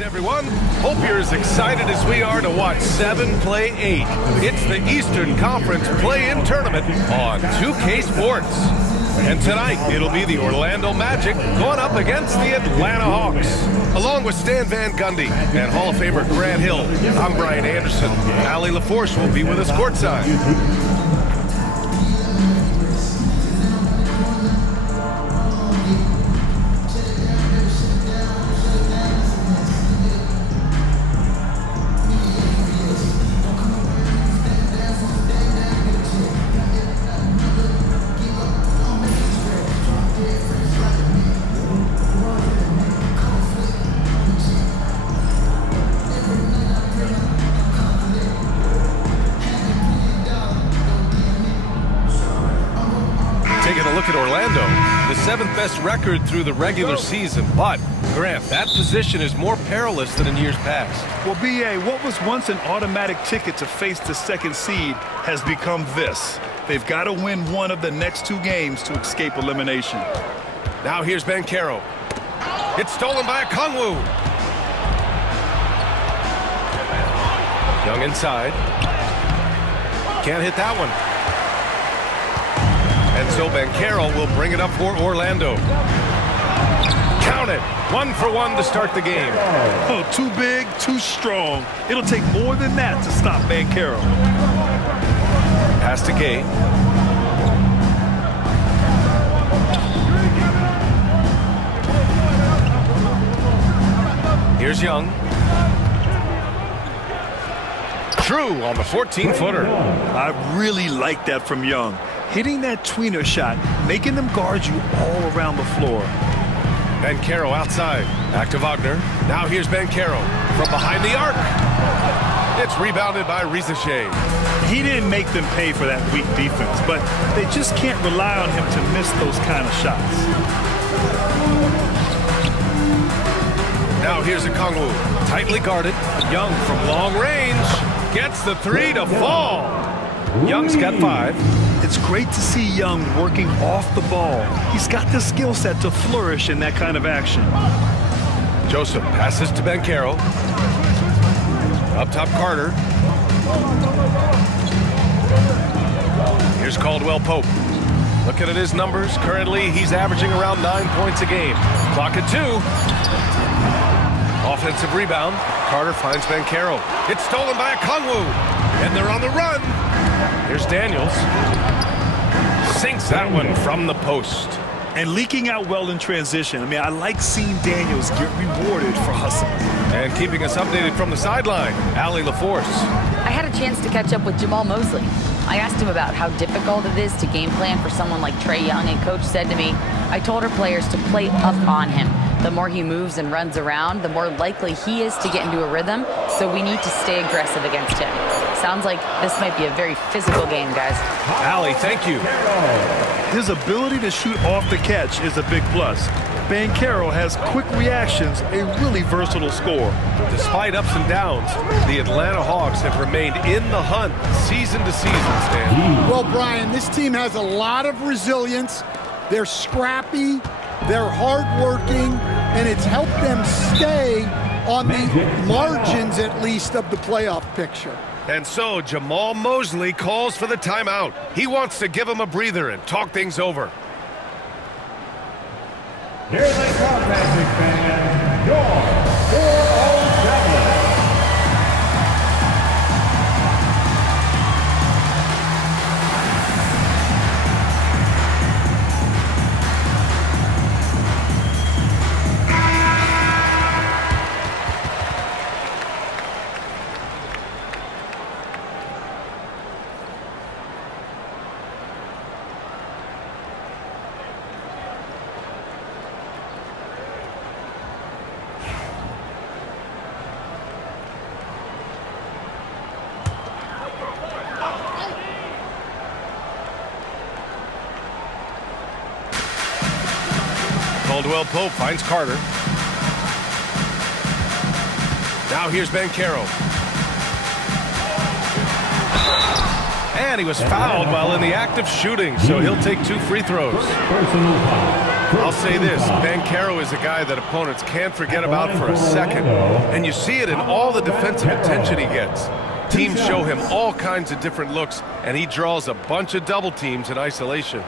Greetings, everyone. Hope you're as excited as we are to watch 7 play 8. It's the Eastern Conference play-in tournament on 2K Sports. And tonight, it'll be the Orlando Magic going up against the Atlanta Hawks. Along with Stan Van Gundy and Hall of Famer Grant Hill, I'm Brian Anderson. Allie LaForce will be with us courtside. Taking a look at Orlando, the 7th best record through the regular season. But, Grant, that position is more perilous than in years past. Well, B.A., what was once an automatic ticket to face the 2nd seed has become this. They've got to win one of the next 2 games to escape elimination. Now here's Banchero. It's stolen by Okongwu. Young inside. Can't hit that one. And so Banchero will bring it up for Orlando. Count it. 1 for 1 to start the game. Oh, too big, too strong. It'll take more than that to stop Banchero. Pass to Gueye. Here's Young. True on the 14-footer. I really like that from Young. Hitting that tweener shot, making them guard you all around the floor. Banchero outside. Back to Wagner. Now here's Banchero from behind the arc. It's rebounded by Risacher. He didn't make them pay for that weak defense, but they just can't rely on him to miss those kind of shots. Now here's Okongwu. Tightly guarded. Young from long range. Gets the 3 to fall. Young's got 5. It's great to see Young working off the ball. He's got the skill set to flourish in that kind of action. Joseph passes to Banchero. Up top, Carter. Here's Caldwell-Pope. Looking at his numbers, currently he's averaging around 9 points a game. Clock at 2. Offensive rebound. Carter finds Banchero. It's stolen by Okongwu. And they're on the run. Here's Daniels. Sinks that one from the post. And leaking out well in transition. I mean, I like seeing Daniels get rewarded for hustling. And keeping us updated from the sideline, Allie LaForce. I had a chance to catch up with Jamal Mosley. I asked him about how difficult it is to game plan for someone like Trae Young, and Coach said to me, I told our players to play up on him. The more he moves and runs around, the more likely he is to get into a rhythm, so we need to stay aggressive against him. Sounds like this might be a very physical game, guys. Allie, thank you. His ability to shoot off the catch is a big plus. Banchero has quick reactions, a really versatile scorer. Despite ups and downs, the Atlanta Hawks have remained in the hunt season to season, Stan. Well, Brian, this team has a lot of resilience. They're scrappy, they're hardworking, and it's helped them stay on the margins, at least, of the playoff picture. And so Jamal Mosley calls for the timeout. He wants to give him a breather and talk things over. Here they come, Magic fans. Your 407. Caldwell-Pope finds Carter. Now here's Banchero. And he was fouled while in the act of shooting, so he'll take 2 free throws. Personal foul. I'll say this, Banchero is a guy that opponents can't forget about for a second. And you see it in all the defensive attention he gets. Teams show him all kinds of different looks, and he draws a bunch of double teams in isolation.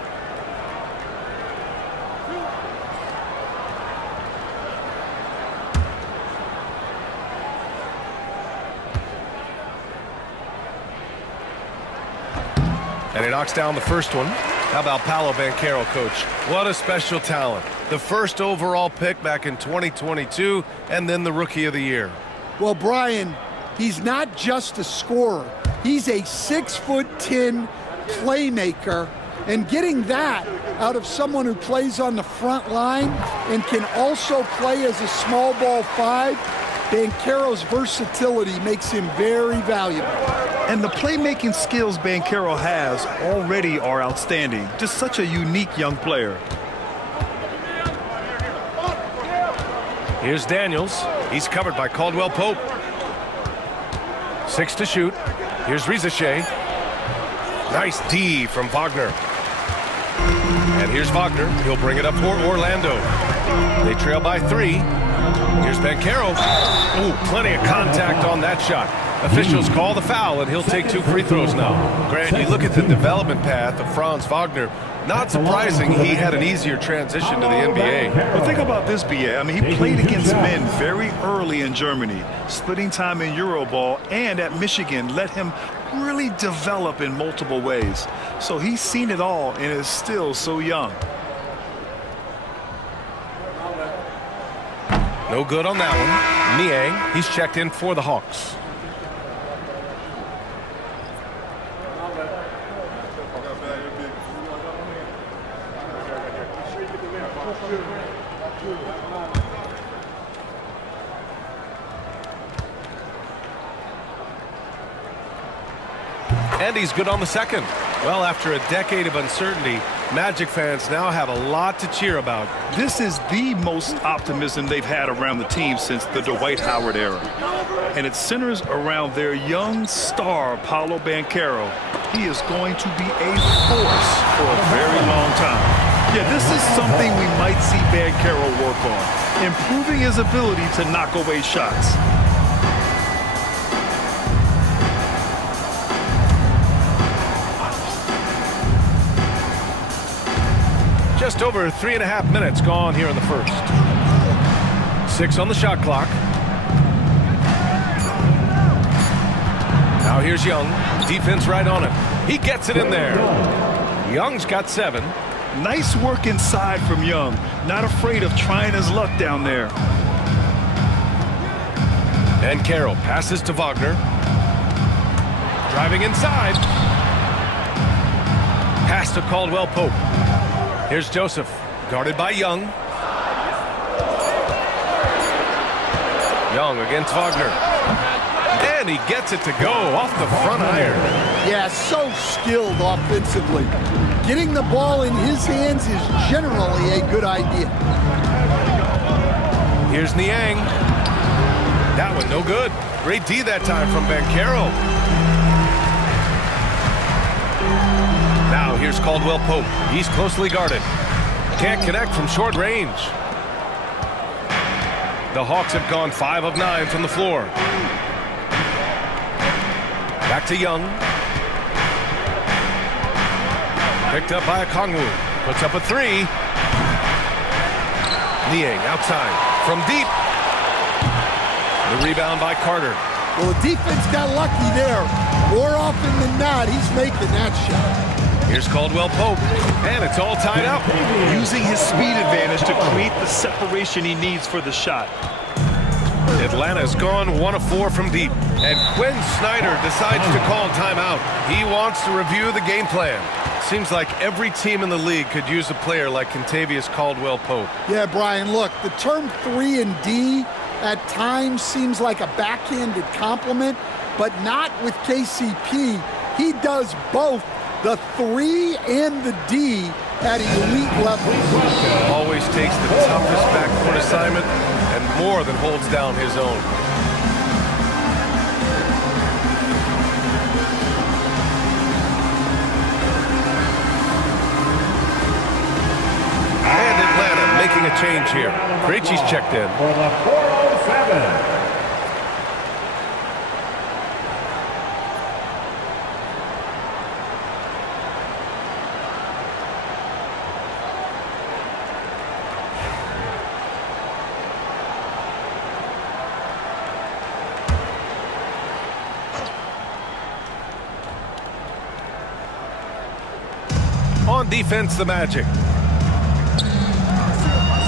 And he knocks down the first one. How about Paolo Banchero, coach? What a special talent. The first overall pick back in 2022, and then the Rookie of the Year. Well, Brian, he's not just a scorer. He's a 6'10" playmaker, and getting that out of someone who plays on the front line and can also play as a small ball 5, Banchero's versatility makes him very valuable. And the playmaking skills Banchero has already are outstanding. Just such a unique young player. Here's Daniels. He's covered by Caldwell-Pope. 6 to shoot. Here's Risacher. Nice D from Wagner. And here's Wagner. He'll bring it up for Orlando. They trail by 3. Here's Banchero. Ooh, plenty of contact on that shot. Officials call the foul, and he'll take 2 free throws now. Grant, you look at the development path of Franz Wagner. Not surprising he had an easier transition to the NBA. But think about this, BA. I mean, he played against men very early in Germany, splitting time in Euroball, and at Michigan let him really develop in multiple ways. So he's seen it all and is still so young. No good on that one. Niang, he's checked in for the Hawks. And he's good on the second. Well, after a decade of uncertainty, Magic fans now have a lot to cheer about. This is the most optimism they've had around the team since the Dwight Howard era. And it centers around their young star, Paolo Banchero. He is going to be a force for a very long time. Yeah, this is something we might see Banchero work on, improving his ability to knock away shots. Just over 3.5 minutes gone here in the first. 6 on the shot clock. Now here's Young. Defense right on him. He gets it in there. Young's got 7. Nice work inside from Young. Not afraid of trying his luck down there. Banchero passes to Wagner. Driving inside. Pass to Caldwell-Pope. Here's Joseph, guarded by Young. Young against Wagner. And he gets it to go off the front iron. Yeah, so skilled offensively. Getting the ball in his hands is generally a good idea. Here's Niang. That one no good. Great D that time from Banchero. Now here's Caldwell-Pope. He's closely guarded. Can't connect from short range. The Hawks have gone 5 of 9 from the floor. Back to Young. Picked up by Okongwu. Puts up a 3. Niang outside from deep. The rebound by Carter. Well, the defense got lucky there. More often than not, he's making that shot. Here's Caldwell-Pope, and it's all tied up. Using his speed advantage to create the separation he needs for the shot. Atlanta's gone 1 of 4 from deep, and Quinn Snyder decides to call timeout. He wants to review the game plan. Seems like every team in the league could use a player like Kentavious Caldwell-Pope. Yeah, Brian, look, the term 3 and D at times seems like a backhanded compliment, but not with KCP. He does both the 3 and the D at elite levels. Always takes the toughest backcourt assignment and more than holds down his own. And Atlanta making a change here. Krejci's checked in. For the 407. On defense, the Magic.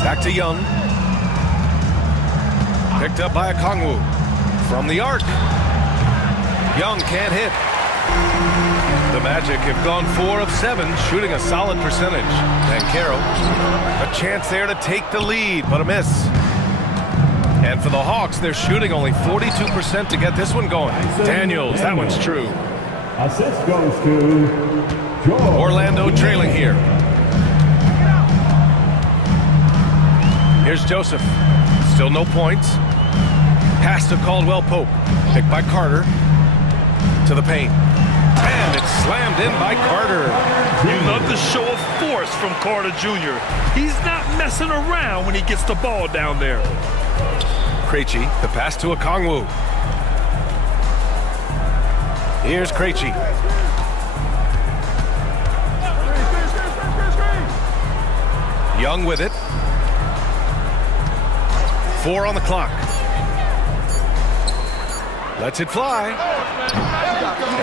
Back to Young. Picked up by Okongwu. From the arc. Young can't hit. The Magic have gone 4 of 7, shooting a solid percentage. Banchero, a chance there to take the lead, but a miss. And for the Hawks, they're shooting only 42% to get this one going. Daniels, that one's true. Assist goes to George. Orlando trailing here. Here's Joseph. Still no points. Pass to Caldwell-Pope. Picked by Carter. To the paint. And it's slammed in by Carter. You love the show of force from Carter Jr. He's not messing around when he gets the ball down there. Krejci, the pass to Okongwu. Here's Krejci. Young with it. 4 on the clock. Lets it fly.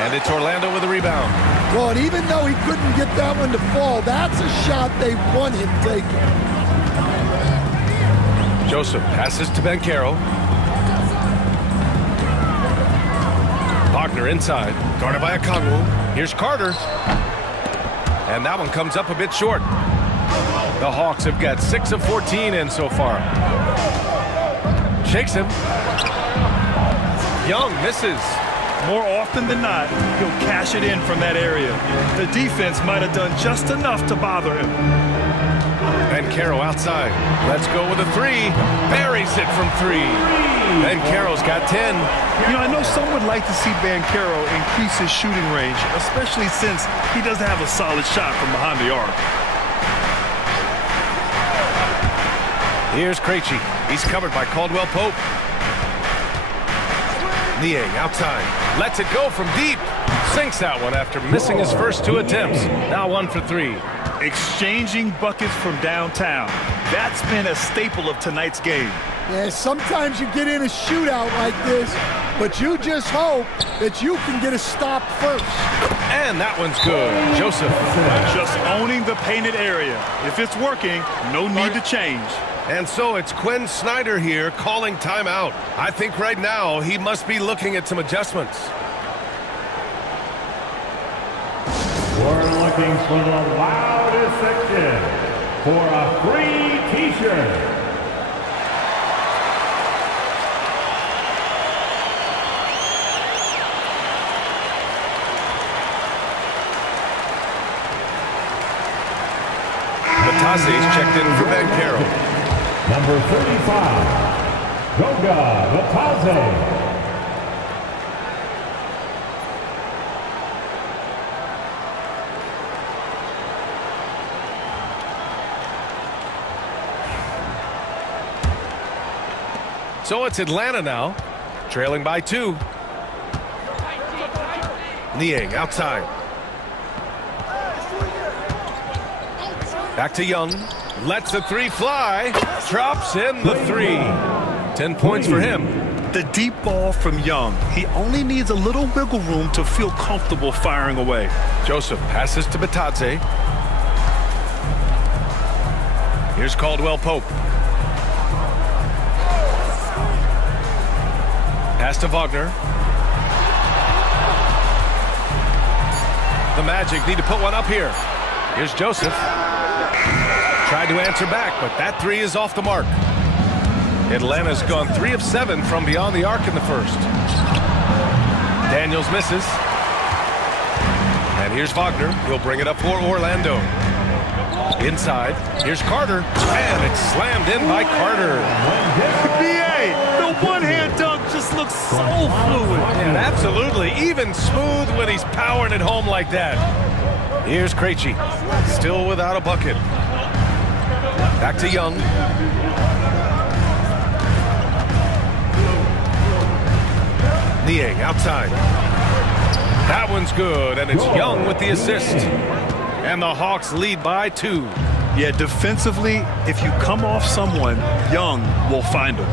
And it's Orlando with a rebound. Well, and even though he couldn't get that one to fall, that's a shot they want him taking. Joseph passes to Banchero. Wagner inside. Guarded by Okongwu. Here's Carter. And that one comes up a bit short. The Hawks have got 6 of 14 in so far. Shakes him. Young misses. More often than not, he'll cash it in from that area. The defense might have done just enough to bother him. Banchero outside. Let's go with a 3. Buries it from 3. Banchero's got 10. You know, I know some would like to see Banchero increase his shooting range, especially since he doesn't have a solid shot from behind the arc. Here's Krejci. He's covered by Caldwell-Pope. Niang outside. Lets it go from deep. Sinks that one after missing his first 2 attempts. Now 1 for 3. Exchanging buckets from downtown. That's been a staple of tonight's game. Yeah, sometimes you get in a shootout like this, but you just hope that you can get a stop first. And that one's good. Joseph. Just owning the painted area. If it's working, no need to change. And so it's Quinn Snyder here calling timeout. I think right now he must be looking at some adjustments. We're looking for the loudest section for a free t-shirt. Batase's checked in for Banchero. Number 35, Goga Batase. So it's Atlanta now, trailing by 2. Niang outside. Back to Young. Lets the 3 fly. Drops in the 3. 10 points for him. The deep ball from Young. He only needs a little wiggle room to feel comfortable firing away. Joseph passes to Batase. Here's Caldwell-Pope. Pass to Wagner. The Magic need to put one up here. Here's Joseph. Tried to answer back, but that 3 is off the mark. Atlanta's gone 3 of 7 from beyond the arc in the first. Daniels misses. And here's Wagner. He'll bring it up for Orlando. Inside. Here's Carter. And it's slammed in by Carter. BA, the one-hand dunk just looks so fluid. And absolutely. Even smooth when he's powering it home like that. Here's Krejci. Still without a bucket. Back to Young. Niang outside. That one's good, and it's Young with the assist. And the Hawks lead by 2. Yeah, defensively, if you come off someone, Young will find him.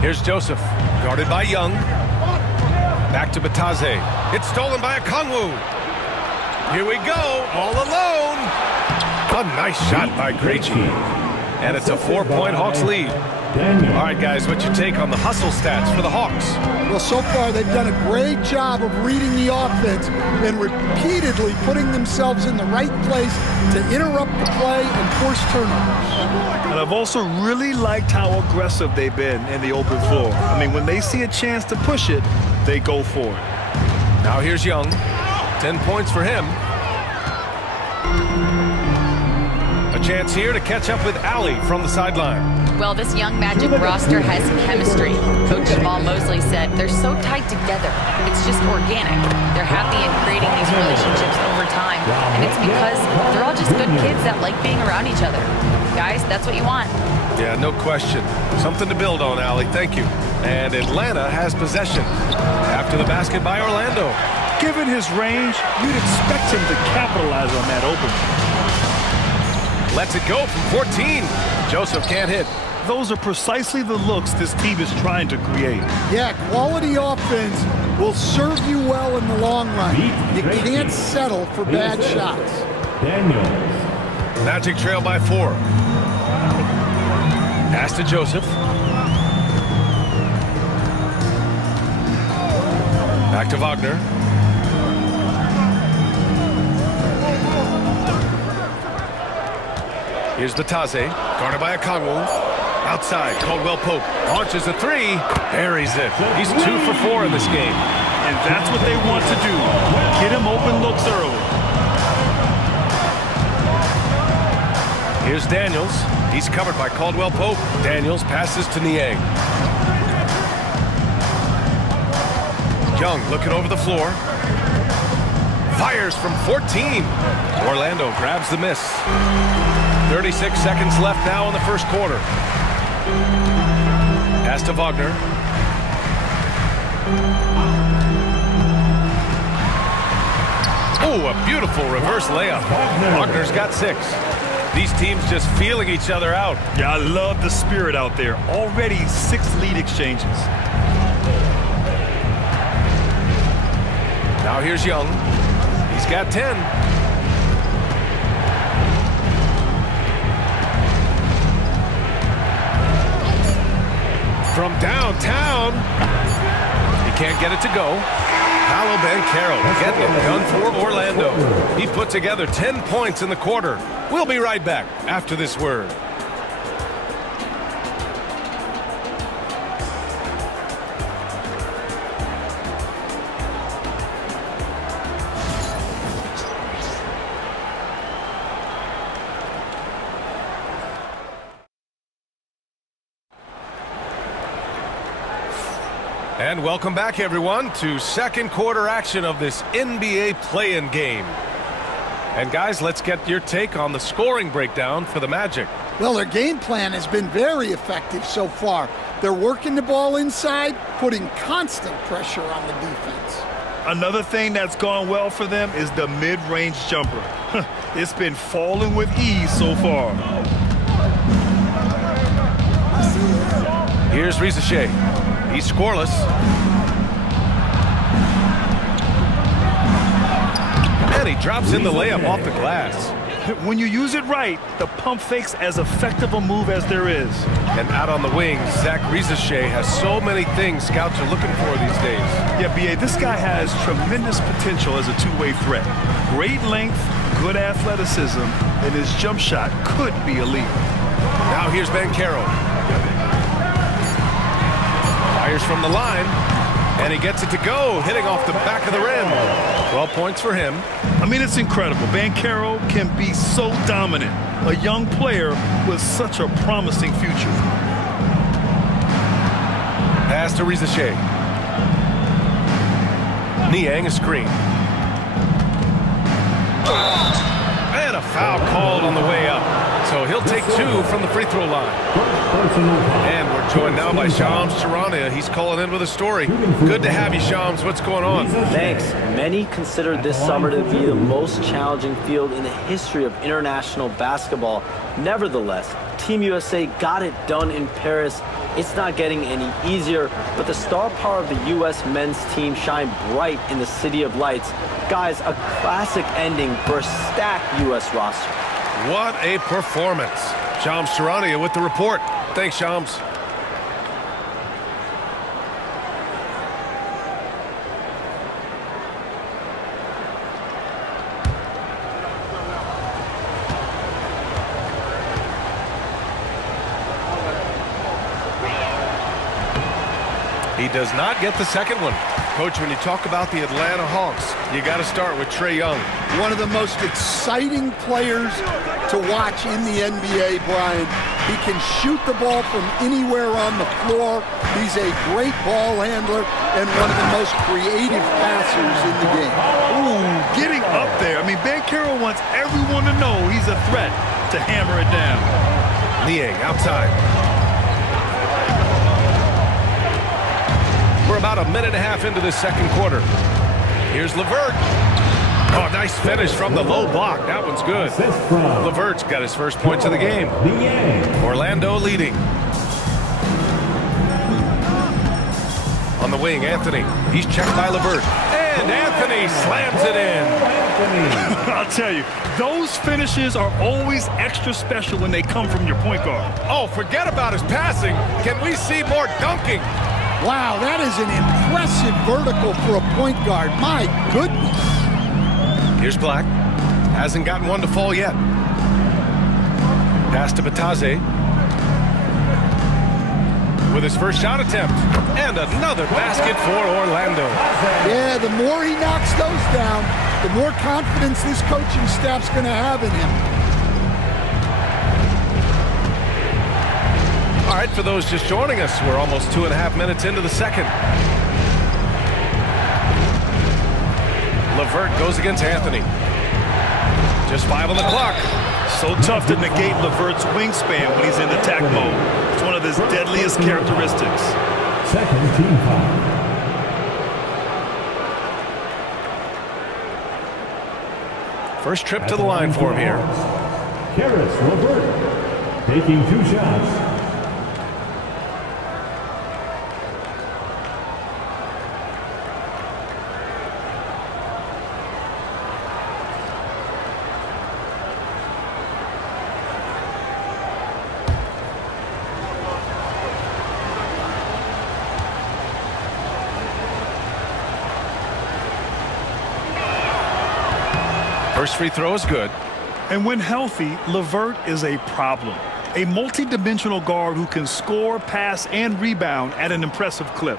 Here's Joseph, guarded by Young. Back to Bataze. It's stolen by Okongwu. Here we go, all alone. A nice shot by Krejci. And it's a 4-point Hawks lead. All right, guys, what's your take on the hustle stats for the Hawks? Well, so far they've done a great job of reading the offense and repeatedly putting themselves in the right place to interrupt the play and force turnovers. And I've also really liked how aggressive they've been in the open floor. I mean, when they see a chance to push it, they go for it. Now here's Young. 10 points for him. A chance here to catch up with Allie from the sideline. Well, this young Magic roster has chemistry. Coach Jamal Mosley said they're so tight together. It's just organic. They're happy in creating these relationships over time. And it's because they're all just good kids that like being around each other. Guys, that's what you want. Yeah, no question. Something to build on, Allie. Thank you. And Atlanta has possession. After the basket by Orlando. Given his range, you'd expect him to capitalize on that opening. Lets it go from 14. Joseph can't hit. Those are precisely the looks this team is trying to create. Yeah, quality offense will serve you well in the long run. You can't settle for bad shots. Daniels. Magic trail by 4. Pass to Joseph. Back to Wagner. Here's the Taze, guarded by Okongwu. Outside, Caldwell-Pope launches a 3, buries it. He's 2 for 4 in this game. And that's what they want to do. Get him open looks early. Here's Daniels. He's covered by Caldwell-Pope. Daniels passes to Niang. Young looking over the floor. Fires from 14. Orlando grabs the miss. 36 seconds left now in the first quarter. Pass to Wagner. Oh, a beautiful reverse layup. Wagner's got 6. These teams just feeling each other out. Yeah, I love the spirit out there. Already 6 lead exchanges. Now here's Young. He's got 10. From downtown, he can't get it to go. Paolo Banchero getting it done for Orlando. He put together 10 points in the quarter. We'll be right back after this word. And welcome back, everyone, to second quarter action of this NBA play-in game. And guys, let's get your take on the scoring breakdown for the Magic. Well, their game plan has been very effective so far. They're working the ball inside, putting constant pressure on the defense. Another thing that's gone well for them is the mid-range jumper. It's been falling with ease so far. Here's Risacher. He's scoreless. And he drops in the layup off the glass. When you use it right, the pump fake's as effective a move as there is. And out on the wing, Zacharie Risacher has so many things scouts are looking for these days. Yeah, B.A., this guy has tremendous potential as a two-way threat. Great length, good athleticism, and his jump shot could be elite. Now here's Banchero. Fires from the line, and he gets it to go, hitting off the back of the rim. 12 points for him. I mean, it's incredible. Banchero can be so dominant. A young player with such a promising future. Pass to Risacher. Niang a screen. And a foul called on the way up. So he'll take 2 from the free throw line. And we're joined now by Shams Charania. He's calling in with a story. Good to have you, Shams. What's going on? Thanks. Many consider this summer to be the most challenging field in the history of international basketball. Nevertheless, Team USA got it done in Paris. It's not getting any easier, but the star power of the U.S. men's team shined bright in the City of Lights. Guys, a classic ending for a stacked U.S. roster. What a performance. Shams Charania with the report. Thanks, Shams. He does not get the second one. Coach, when you talk about the Atlanta Hawks, you got to start with Trae Young. One of the most exciting players to watch in the NBA, Brian. He can shoot the ball from anywhere on the floor. He's a great ball handler and one of the most creative passers in the game. Ooh, getting up there. I mean, Banchero wants everyone to know he's a threat to hammer it down. Niang outside. We're about a minute and a half into this second quarter. Here's LeVert. Oh, nice finish from the low block. That one's good. LeVert's got his first points of the game. Orlando leading. On the wing, Anthony. He's checked by LeVert. And Anthony slams it in. I'll tell you, those finishes are always extra special when they come from your point guard. Oh, forget about his passing. Can we see more dunking? Wow, that is an impressive vertical for a point guard. My goodness. Here's Black. Hasn't gotten one to fall yet. Pass to Bataze. With his first shot attempt. And another basket for Orlando. Yeah, the more he knocks those down, the more confidence this coaching staff's going to have in him. All right, for those just joining us, we're almost 2.5 minutes into the second. LeVert goes against Anthony. Just 5 on the clock. So tough to negate LeVert's wingspan when he's in attack mode. It's one of his deadliest characteristics. Second team foul. First trip to the line for him here. Caris LeVert taking 2 shots. First free throw is good. And when healthy, LeVert is a problem. A multi-dimensional guard who can score, pass, and rebound at an impressive clip.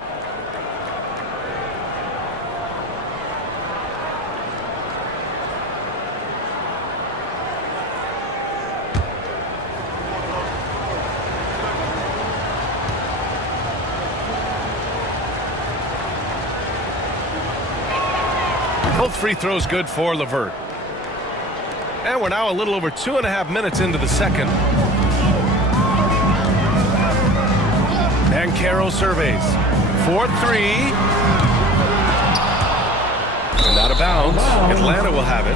Both free throws good for LeVert. And we're now a little over 2.5 minutes into the second. Banchero surveys. 4-3. And out of bounds. Atlanta will have it.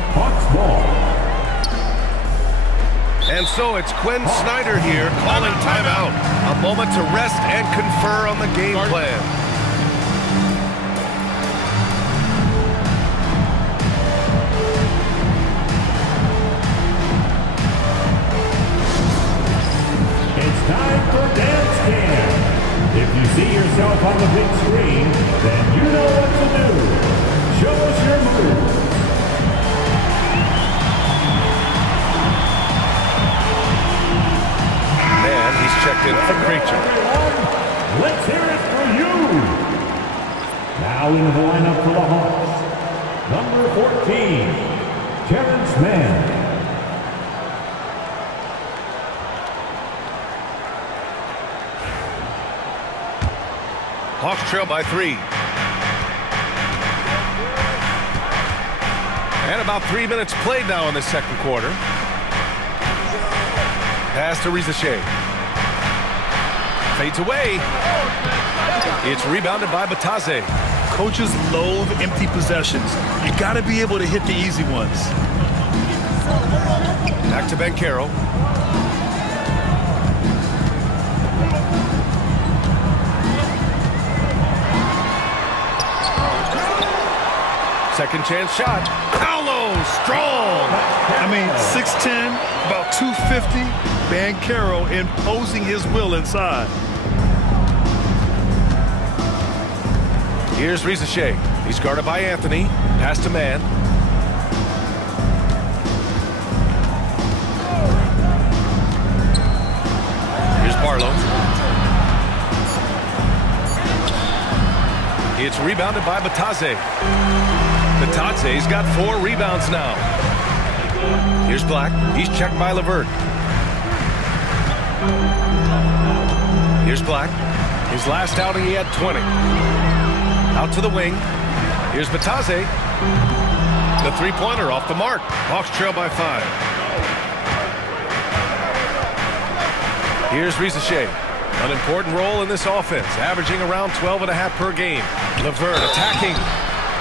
And so it's Quinn Snyder here calling timeout. A moment to rest and confer on the game plan. Time for Dance Cam. If you see yourself on the big screen, then you know what to do. Show us your moves. Man, he's checked in for Creature. Let's hear it for you. Now into the lineup for the Hawks. Number 14, Terrence Mann. Hawks trail by 3. And about 3 minutes played now in the second quarter. Pass to Risacher. Fades away. It's rebounded by Batadze. Coaches loathe empty possessions. You got to be able to hit the easy ones. Back to Banchero. Second chance shot. Paolo, strong. I mean, 6'10", about 250. Banchero imposing his will inside. Here's Risacher. He's guarded by Anthony. Pass to man. Here's Barlow. It's rebounded by Batadze. Batadze's got 4 rebounds now. Here's Black. He's checked by LeVert. Here's Black. His last outing, he had 20. Out to the wing. Here's Batadze. The three-pointer off the mark. Hawks trail by 5. Here's Risacher. An important role in this offense, averaging around 12.5 per game. LeVert attacking.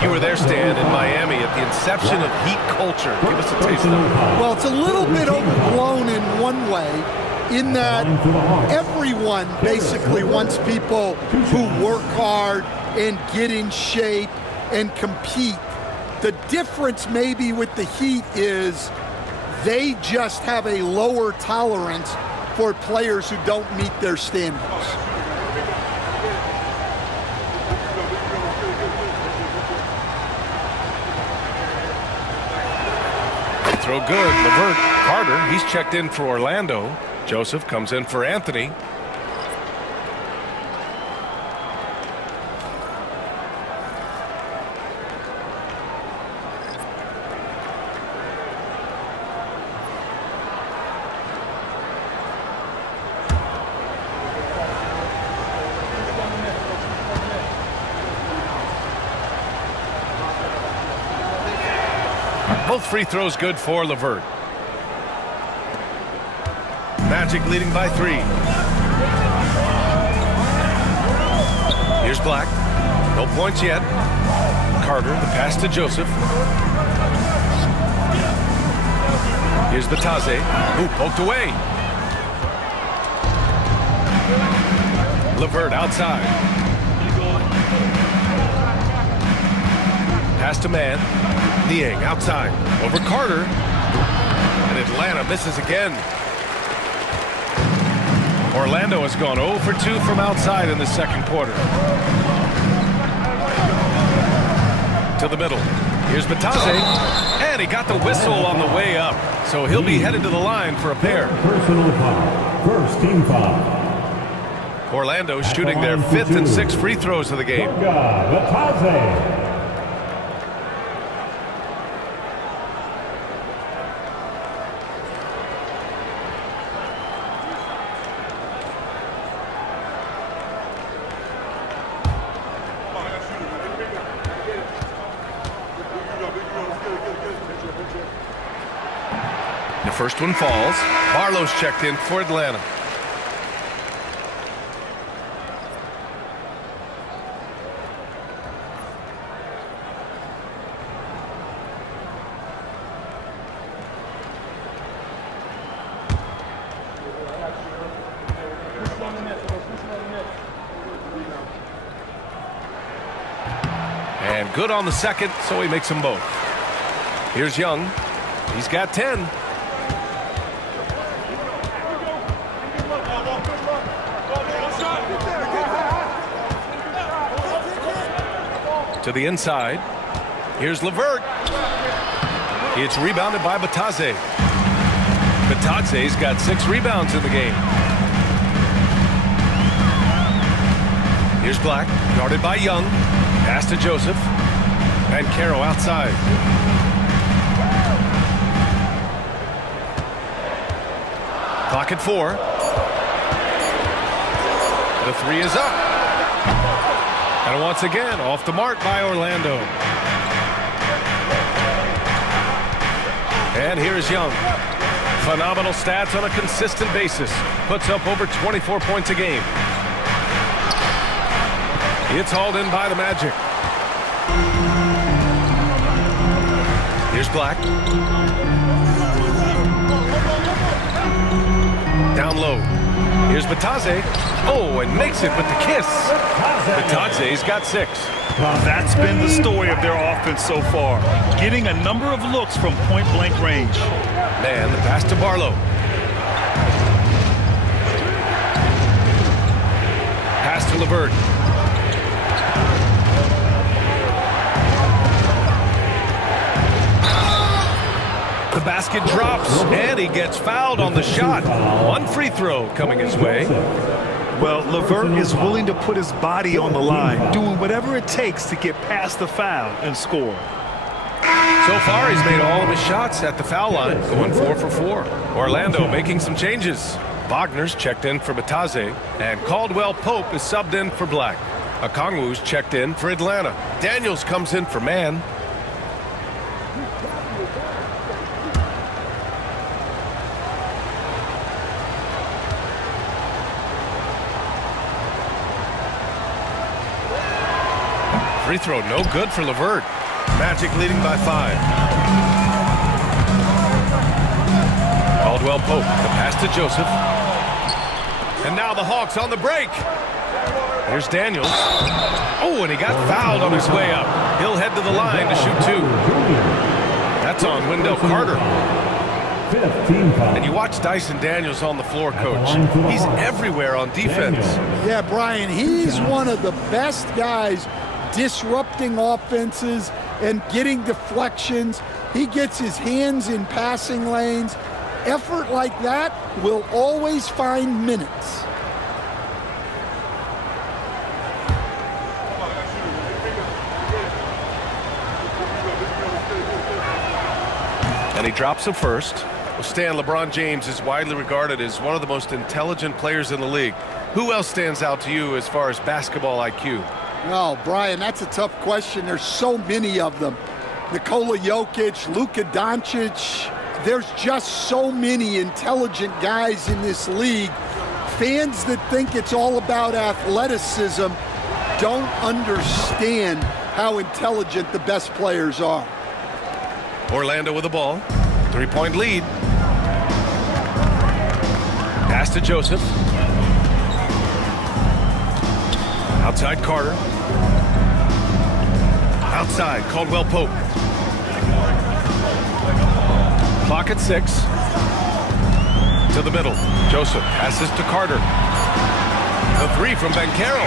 You were there, Stan, in Miami at the inception of Heat culture. Give us a taste of it. Well, it's a little bit overblown in one way, in that everyone basically wants people who work hard and get in shape and compete. The difference maybe with the Heat is they just have a lower tolerance for players who don't meet their standards. Throw good. LeVert. Carter, he's checked in for Orlando. Joseph comes in for Anthony. Both free throws good for LeVert. Magic leading by 3. Here's Black. No points yet. Carter, the pass to Joseph. Here's Batadze, who poked away. LeVert outside. Pass to man. Niang outside. Over Carter. And Atlanta misses again. Orlando has gone 0 for 2 from outside in the second quarter. To the middle. Here's Batadze. And he got the whistle on the way up. So he'll be headed to the line for a pair. Personal foul. First team foul. Orlando shooting their 5th and 6th free throws of the game. Batadze. The first one falls. Barlow's checked in for Atlanta. And good on the second, so he makes them both. Here's Young. He's got 10. To the inside. Here's LeVert. It's rebounded by Batadze. Batadze's got 6 rebounds in the game. Here's Black, guarded by Young. Pass to Joseph. Banchero outside. Clock at 4. The 3 is up. And once again, off the mark by Orlando. And here's Young. Phenomenal stats on a consistent basis. Puts up over 24 points a game. It's hauled in by the Magic. Here's Black. Down low. Here's Batadze. Oh, and makes it with the kiss. Batadze's got 6. That's been the story of their offense so far. Getting a number of looks from point-blank range. Man, the pass to Barlow. Pass to LeVert. The basket drops, and he gets fouled on the shot. 1 free throw coming his way. Well, LeVert is willing to put his body on the line, doing whatever it takes to get past the foul and score. So far, he's made all of his shots at the foul line, going 4 for 4. Orlando making some changes. Wagner's checked in for Batadze, and Caldwell-Pope is subbed in for Black. Okongwu's checked in for Atlanta. Daniels comes in for Man. Free throw no good for LeVert. Magic leading by 5. Caldwell-Pope, the pass to Joseph. And now the Hawks on the break. Here's Daniels. Oh, and he got fouled on his way up. He'll head to the line to shoot 2. That's on Wendell Carter. And you watch Dyson Daniels on the floor, Coach. He's everywhere on defense. Yeah, Brian, he's one of the best guys disrupting offenses and getting deflections. He gets his hands in passing lanes. Effort like that will always find minutes. And he drops the first. Well, Stan, LeBron James is widely regarded as one of the most intelligent players in the league. Who else stands out to you as far as basketball IQ? Oh, Brian, that's a tough question. There's so many of them. Nikola Jokic, Luka Doncic. There's just so many intelligent guys in this league. Fans that think it's all about athleticism don't understand how intelligent the best players are. Orlando with the ball. 3-point lead. Pass to Joseph. Outside Carter. Outside Caldwell-Pope. Clock at 6. To the middle. Joseph passes to Carter. The 3 from Banchero.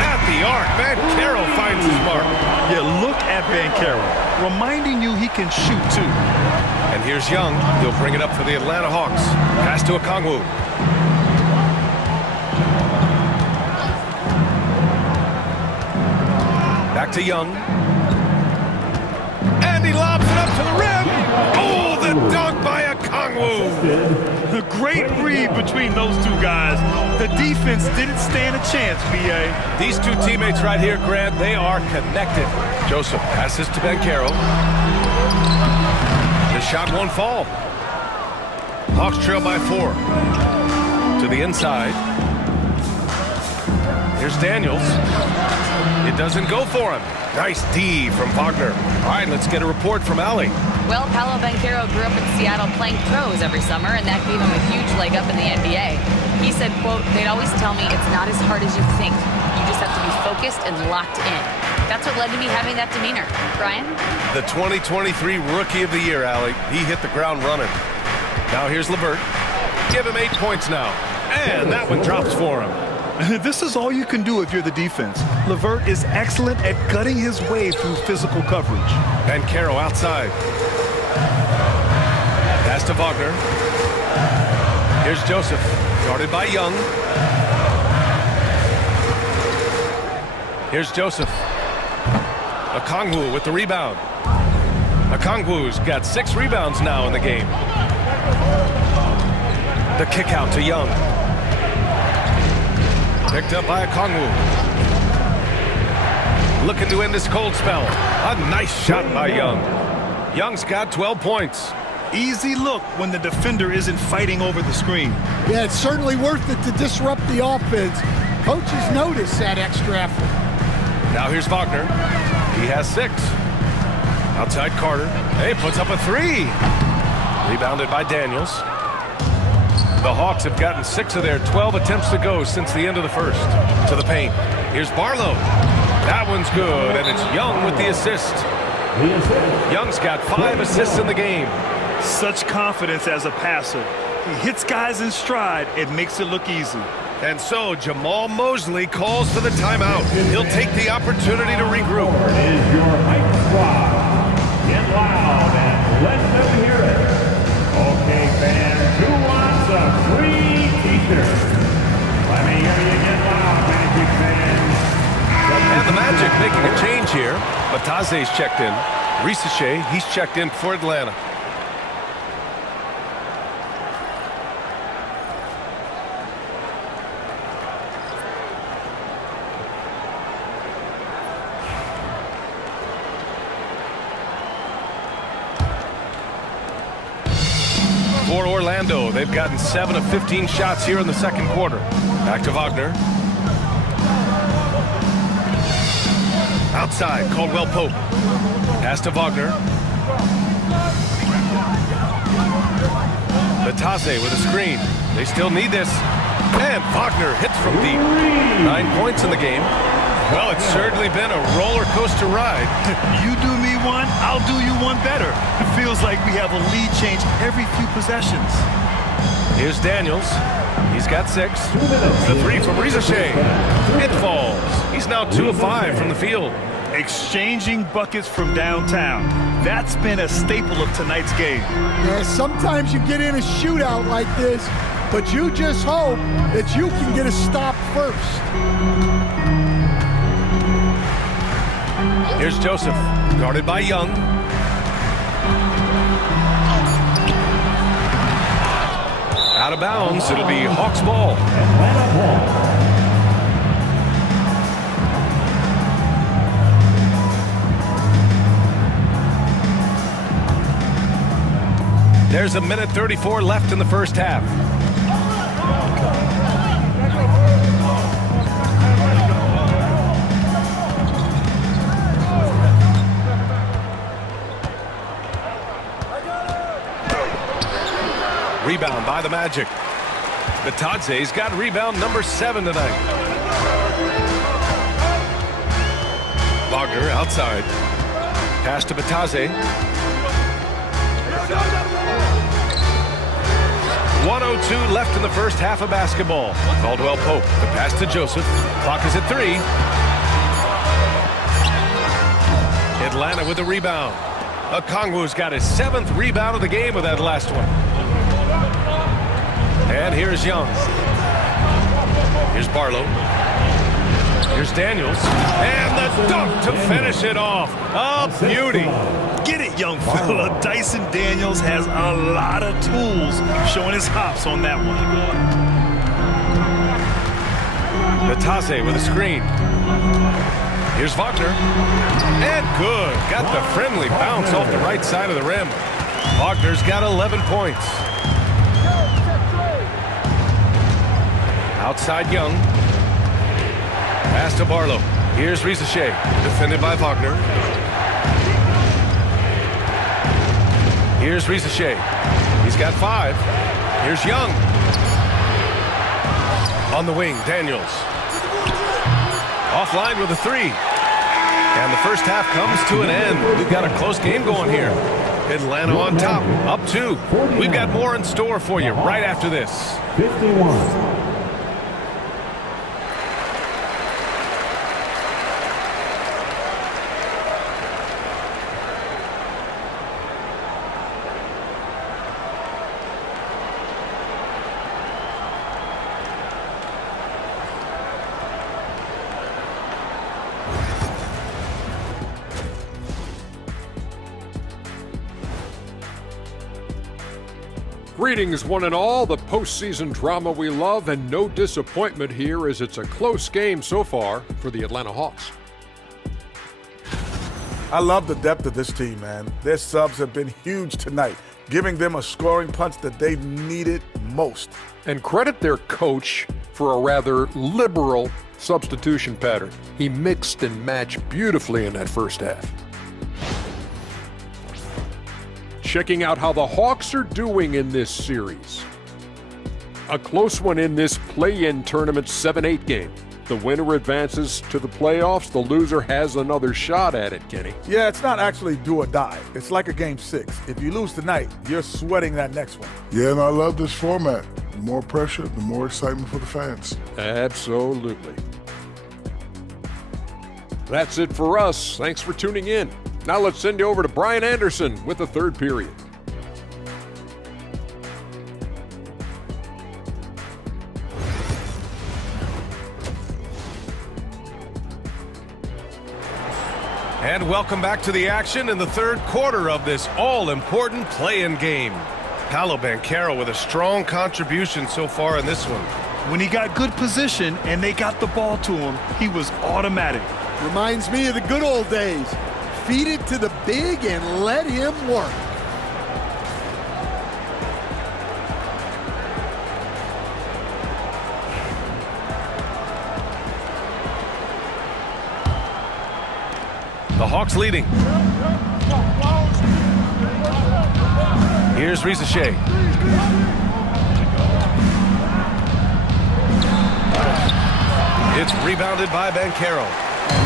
At the arc. Banchero finds his mark. Yeah, look at Banchero. Reminding you he can shoot too. And here's Young. He'll bring it up for the Atlanta Hawks. Pass to Okongwu. Back to Young. And he lobs it up to the rim. Oh, the dunk by Okongwu. A great read between those two guys. The defense didn't stand a chance, B.A. These two teammates right here, Grant, they are connected. Joseph passes to Banchero. The shot won't fall. Hawks trail by 4. To the inside. Here's Daniels. It doesn't go for him. Nice D from Wagner. All right, let's get a report from Allie. Well, Paolo Banchero grew up in Seattle playing pros every summer, and that gave him a huge leg up in the NBA. He said, quote, "They'd always tell me it's not as hard as you think. You just have to be focused and locked in." That's what led to me having that demeanor. Brian? The 2023 Rookie of the Year, Allie. He hit the ground running. Now here's LeVert. Give him 8 points now. And that one drops for him. This is all you can do if you're the defense. LeVert is excellent at gutting his way through physical coverage. Banchero outside. Pass to Wagner. Here's Joseph. Guarded by Young. Here's Joseph. Okongwu with the rebound. Okongwu's got 6 rebounds now in the game. The kick out to Young. Picked up by Okongwu. Looking to end this cold spell. A nice shot by Young. Young's got 12 points. Easy look when the defender isn't fighting over the screen. Yeah, it's certainly worth it to disrupt the offense. Coaches notice that extra effort. Now here's Wagner. He has 6. Outside Carter. Hey, puts up a 3. Rebounded by Daniels. The Hawks have gotten 6 of their 12 attempts to go since the end of the first. To the paint. Here's Barlow. That one's good, and it's Young with the assist. Young's got 5 assists in the game. Such confidence as a passer. He hits guys in stride. It makes it look easy. And so Jamahl Mosley calls for the timeout. He'll take the opportunity to regroup. Is your hype squad. Get loud and let them hear it. Okay, fans, who wants a free t-shirt? Let me hear you get loud, Magic fans. And the Magic making a change here. Bataze's checked in. Risacher, he's checked in for Atlanta. For Orlando, they've gotten 7 of 15 shots here in the second quarter. Back to Wagner. Outside, Caldwell-Pope. Pass to Wagner. Bataze with a screen. They still need this. And Wagner hits from deep. 9 points in the game. Well, it's certainly been a roller coaster ride. You do me one, I'll do you one better. It feels like we have a lead change every few possessions. Here's Daniels. He's got 6. The 3 from Risacher. It falls. He's now 2 of 5 from the field. Exchanging buckets from downtown. That's been a staple of tonight's game. Yeah, sometimes you get in a shootout like this, but you just hope that you can get a stop first. Here's Joseph, guarded by Young. Out of bounds, it'll be Hawks ball. There's a minute 34 left in the first half. Rebound by the Magic. Bataze's got rebound number 7 tonight. Wagner outside. Pass to Bataze. 1:02 left in the first half of basketball. Caldwell-Pope. The pass to Joseph. Clock is at 3. Atlanta with the rebound. Okongwu's got his 7th rebound of the game with that last one. And here's Young. Here's Barlow. Here's Daniels. And the dunk to finish it off. A beauty. Get it, young fella. Dyson Daniels has a lot of tools, showing his hops on that one. Bataze with a screen. Here's Wagner. And good. Got the friendly bounce off the right side of the rim. Wagner's got 11 points. Outside Young. Pass to Barlow. Here's Risacher. Defended by Wagner. Here's Risacher. He's got 5. Here's Young. On the wing, Daniels. Offline with a 3. And the first half comes to an end. We've got a close game going here. Atlanta on top, up 2. We've got more in store for you right after this. 51. Greetings, one and all. The postseason drama we love, and no disappointment here as it's a close game so far for the Atlanta Hawks. I love the depth of this team, man. Their subs have been huge tonight. giving them a scoring punch that they needed most. And credit their coach for a rather liberal substitution pattern. He mixed and matched beautifully in that first half. Checking out how the Hawks are doing in this series. A close one in this play-in tournament 7-8 game. The winner advances to the playoffs. The loser has another shot at it, Kenny. Yeah, it's not actually do or die. It's like a game 6. If you lose tonight, you're sweating that next one. Yeah, and I love this format. The more pressure, the more excitement for the fans. Absolutely. That's it for us. Thanks for tuning in. Now let's send you over to Brian Anderson with the third period. And welcome back to the action in the third quarter of this all-important play-in game. Paolo Banchero with a strong contribution so far in this one. When he got good position and they got the ball to him, he was automatic. Reminds me of the good old days. Feed it to the big and let him work. The Hawks leading. Here's Risacher. It's rebounded by Banchero.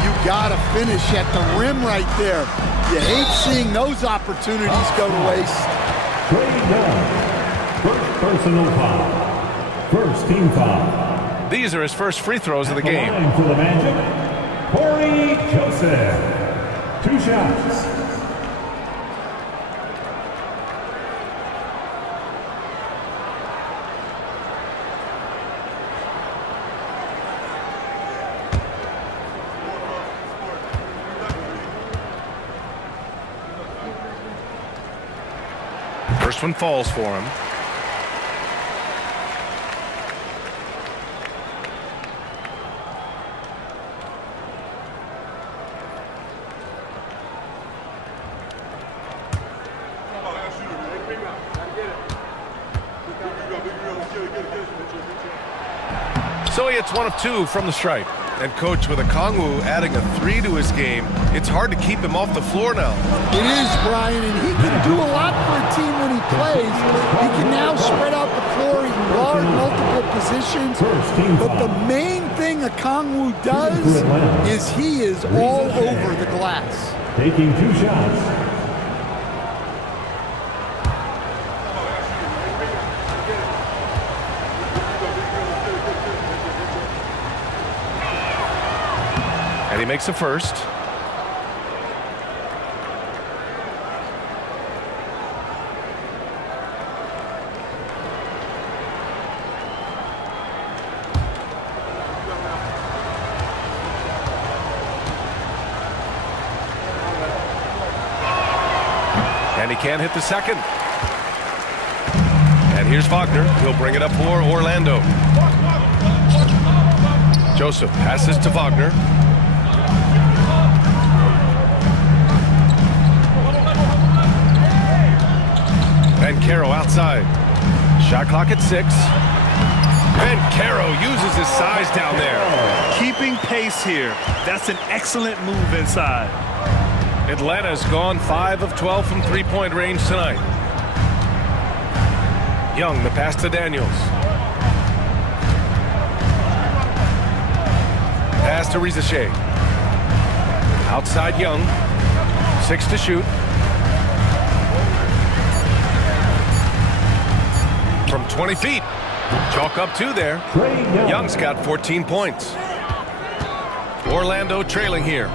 You gotta finish at the rim right there. You hate seeing those opportunities go to waste. Trae Young, first personal foul. First team foul. These are his first free throws of the game. Line for the Magic, Cory Joseph. 2 shots. First one falls for him. So he hits 1 of 2 from the stripe. And coach, with Okongwu adding a 3 to his game, it's hard to keep him off the floor now. It is, Brian, and he can do a lot for a team when he plays. He can now spread out the floor, he can guard multiple positions. But the main thing Okongwu does is he is all over the glass. Taking 2 shots. And he makes a first. And he can't hit the second. And here's Wagner. He'll bring it up for Orlando. Joseph passes to Wagner. Banchero outside. Shot clock at 6. Banchero uses his size down there. Keeping pace here. That's an excellent move inside. Atlanta's gone 5 of 12 from three-point range tonight. Young, the pass to Daniels. Pass to Risacher. Outside Young. 6 to shoot. From 20 feet. Chalk up 2 there. Young's got 14 points. Orlando trailing here.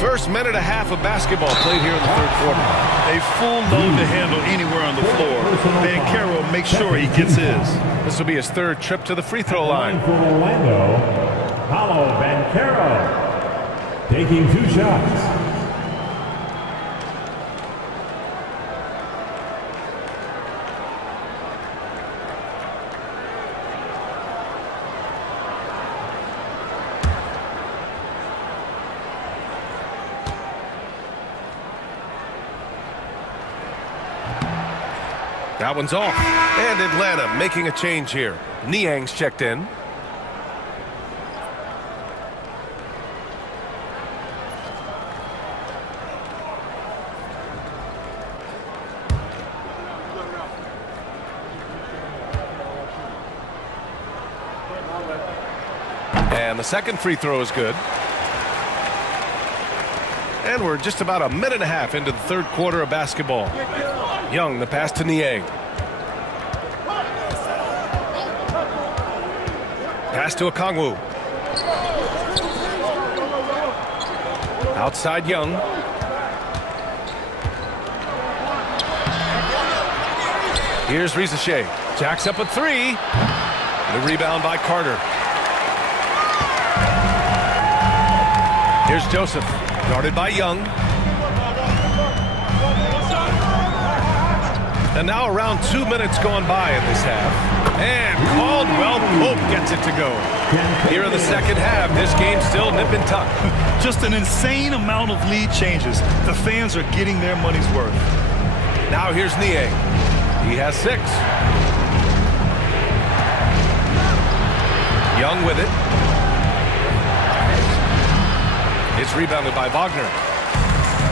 First minute and a half of basketball played here in the third quarter. A full load to handle anywhere on the floor. Banchero makes sure he gets his. This will be his 3rd trip to the free throw line. For Orlando, Paolo Banchero. Taking 2 shots. That one's off. And Atlanta making a change here. Niang's checked in. And the second free throw is good. And we're just about a minute and a half into the third quarter of basketball. Young, the pass to Niang. Pass to Okongwu. Outside Young. Here's Risacher. Jacks up a three. The rebound by Carter. Here's Joseph. Guarded by Young. And now around 2 minutes gone by in this half. And Caldwell-Pope gets it to go. Here in the second half, this game's still nip and tuck. Just an insane amount of lead changes. The fans are getting their money's worth. Now here's Niang. He has 6. Young with it. It's rebounded by Wagner.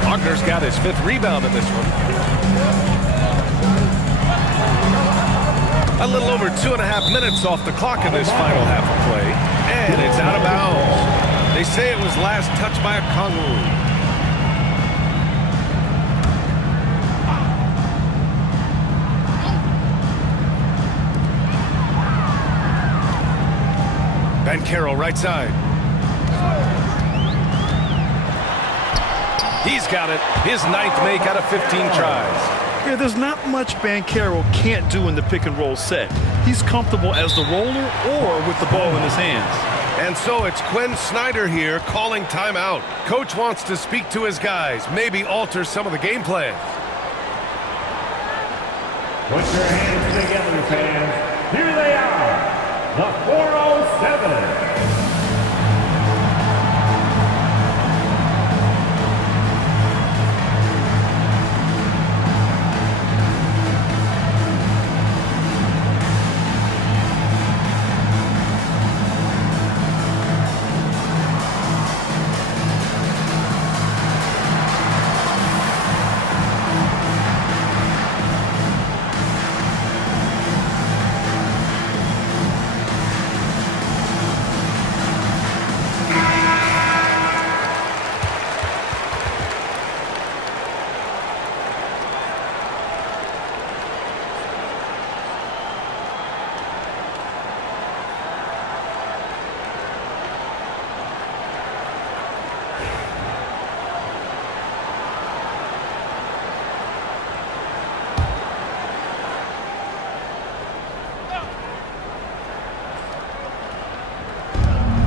Wagner's got his 5th rebound in this one. A little over 2.5 minutes off the clock in this final half of play. And it's out of bounds. They say it was last touched by Okongwu. Banchero right side. He's got it. His 9th make out of 15 tries. Yeah, there's not much Banchero can't do in the pick and roll set. He's comfortable as the roller or with the ball in his hands. And so it's Quinn Snyder here calling timeout. Coach wants to speak to his guys, maybe alter some of the game plan. Put your hands together, fans. Here they are, the 407.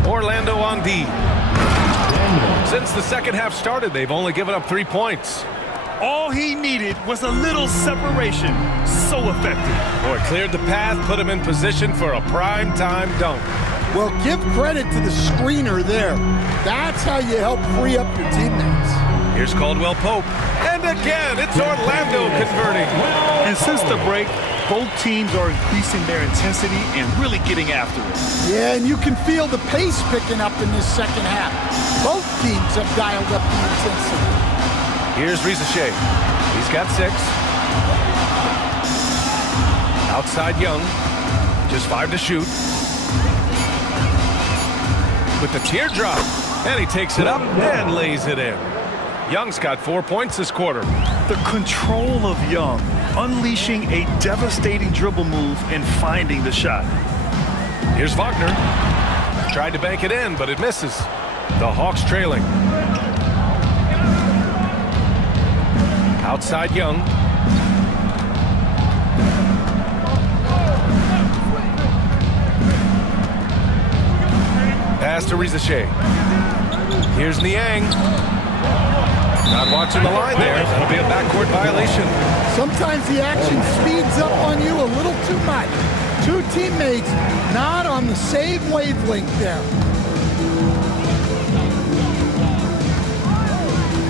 Orlando on D. Since the second half started, they've only given up 3 points. All he needed was a little separation. So effective. Boy, cleared the path, put him in position for a prime-time dunk. Well, give credit to the screener there. That's how you help free up your teammates. Here's Caldwell-Pope. And again, it's Orlando converting. And since the break, both teams are increasing their intensity and really getting after it. Yeah, and you can feel the pace picking up in this second half. Both teams have dialed up the intensity. Here's Risacher. He's got 6. Outside Young. Just 5 to shoot. With the teardrop. And he takes it up and lays it in. Young's got 4 points this quarter. The control of Young, unleashing a devastating dribble move and finding the shot. Here's Wagner. Tried to bank it in, but it misses. The Hawks trailing. Outside Young. Pass to Risacher. Here's Niang. Not watching the line there. That'll be a backcourt violation. Sometimes the action speeds up on you a little too much. 2 teammates not on the same wavelength there.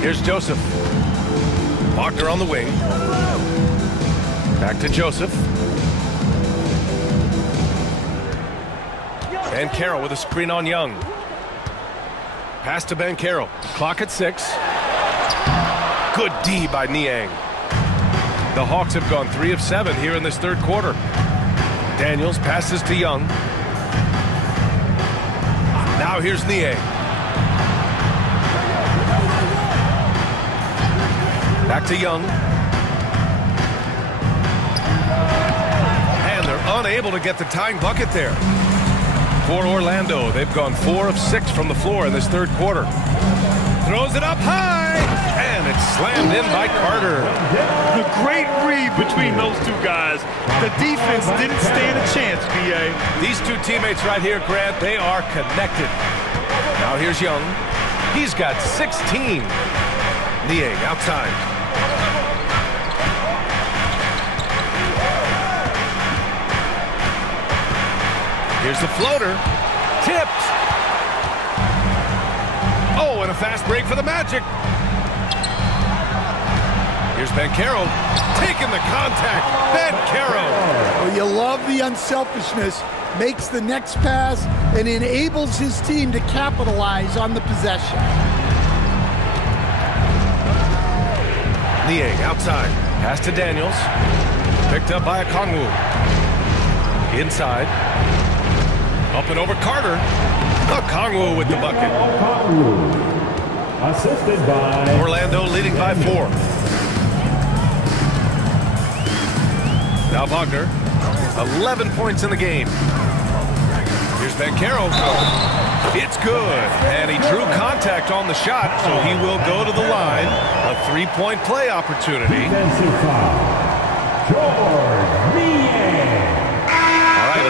Here's Joseph. Wagner on the wing. Back to Joseph. Banchero with a screen on Young. Pass to Banchero. Clock at 6. Good D by Niang. The Hawks have gone 3 of 7 here in this third quarter. Daniels passes to Young. Now here's Niang. Back to Young. And they're unable to get the tying bucket there. For Orlando, they've gone 4 of 6 from the floor in this third quarter. Throws it up high, and it's slammed in by Carter. The great read between those two guys. The defense didn't stand a chance, B.A. These two teammates right here, Grant, they are connected. Now here's Young. He's got 16. Niang outside. Here's the floater. Tipped. Oh, and a fast break for the Magic. Here's Banchero taking the contact. Banchero. Well, you love the unselfishness. Makes the next pass and enables his team to capitalize on the possession. Niang outside. Pass to Daniels. Picked up by Okongwu. Inside. Up and over Carter. Okongwu with the bucket. Assisted by Orlando leading by 4. Now Wagner. 11 points in the game. Here's Banchero. It's good. And he drew contact on the shot, so he will go to the line. A 3-point play opportunity. defensive foul. George Niang.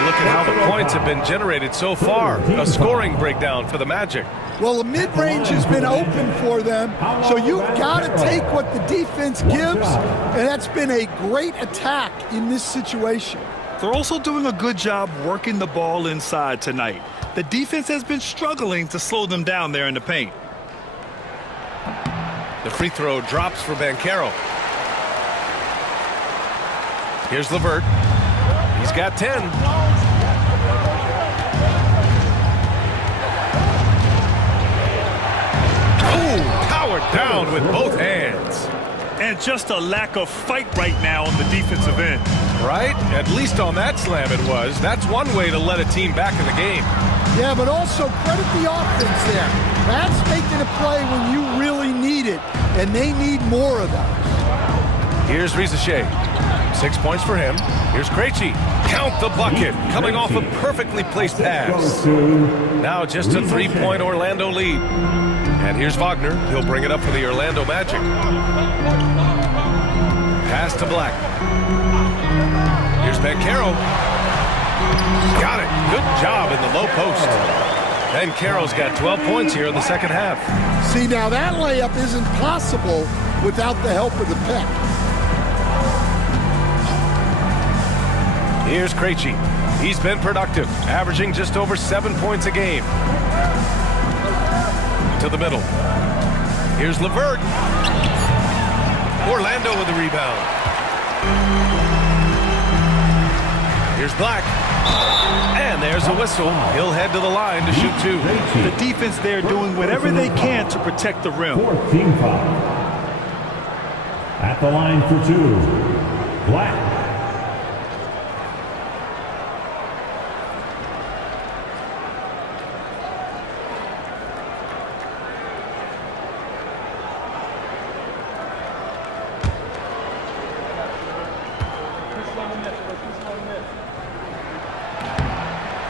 Look at how the points have been generated so far. A scoring breakdown for the Magic. Well, the mid-range has been open for them, so you've got to take what the defense gives, and that's been a great attack in this situation. They're also doing a good job working the ball inside tonight. The defense has been struggling to slow them down there in the paint. The free throw drops for Banchero. Here's LeVert. He's got 10. Ooh, powered down with both hands. And just a lack of fight right now on the defensive end. Right? At least on that slam it was. That's one way to let a team back in the game. Yeah, but also credit the offense there. That's making a play when you really need it, and they need more of those. Here's Risacher. 6 points for him. Here's Krejci. Count the bucket. Coming off a perfectly placed pass. Now just a 3-point Orlando lead. And here's Wagner. He'll bring it up for the Orlando Magic. Pass to Black. Here's Banchero. Got it. Good job in the low post. Banchero's got 12 points here in the second half. See, now that layup isn't possible without the help of the pick. Here's Krejci. He's been productive, averaging just over 7 points a game. To the middle. Here's LeVert. Orlando with the rebound. Here's Black. And there's a whistle. He'll head to the line to shoot 2. The defense there doing whatever they can to protect the rim. 4th team foul. At the line for 2, Black.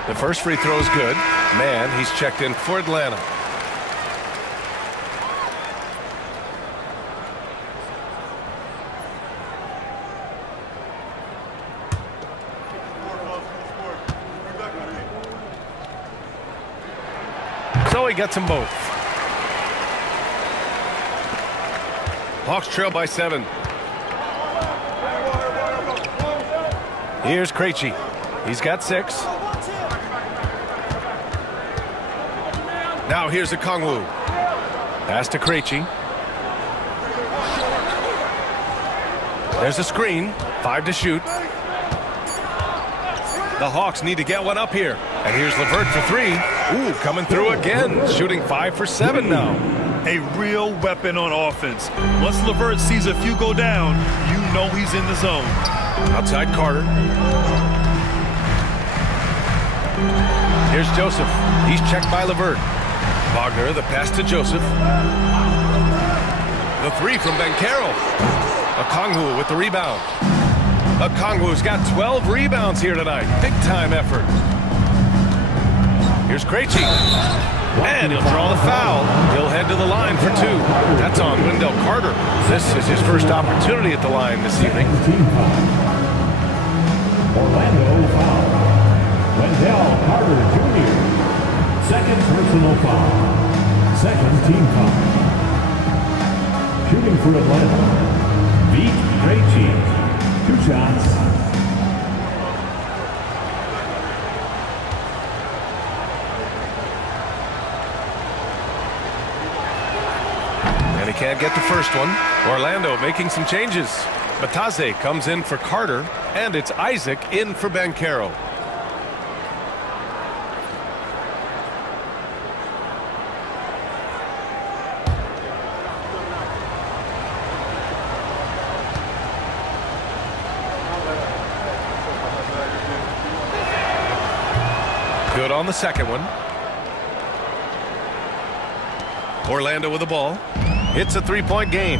The first free throw is good. Man, he's checked in for Atlanta. So he gets them both. Hawks trail by 7. Here's Krejci. He's got 6. Now here's Okongwu. Pass to Krejci. There's a screen. 5 to shoot. The Hawks need to get one up here. And here's LeVert for 3. Ooh, coming through again. Shooting 5 for 7 now. A real weapon on offense. Once LeVert sees a few go down, you know he's in the zone. Outside Carter. Here's Joseph. He's checked by LeVert. Wagner, the pass to Joseph. The 3 from Banchero. Okongwu with the rebound. Okongwu's got 12 rebounds here tonight. Big-time effort. Here's Krejci. And he'll draw the foul. He'll head to the line for 2. That's on Wendell Carter. This is his first opportunity at the line this evening. Orlando foul. Wendell Carter Jr. Second personal foul. Second team foul. Shooting for Atlanta. Beat Krejci. 2 shots. And he can't get the first one. Orlando making some changes. Bataze comes in for Carter, and it's Isaac in for Banchero. Good on the second one. Orlando with the ball. It's a 3-point game.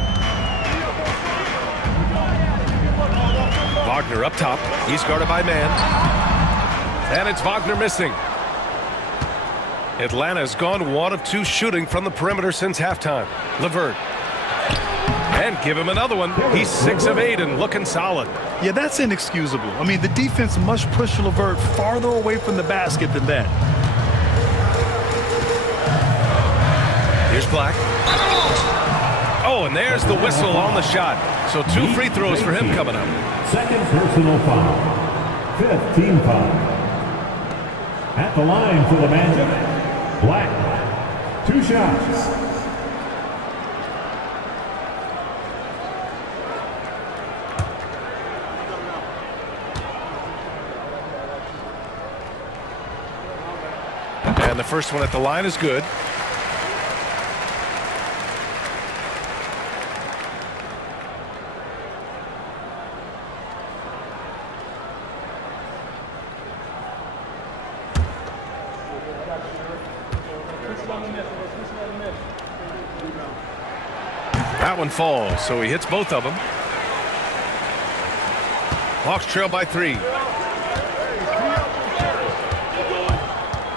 Wagner up top. He's guarded by man. And it's Wagner missing. Atlanta's gone 1 of 2 shooting from the perimeter since halftime. LeVert. And give him another one. He's 6 of 8 and looking solid. Yeah, that's inexcusable. I mean, the defense must push LeVert farther away from the basket than that. Here's Black. Oh, and there's the whistle on the shot. So 2 free throws for him coming up. Second personal foul. 5th team foul. At the line for the Magic, Black. 2 shots. And the first one at the line is good. That one falls, so he hits both of them. Hawks trail by 3.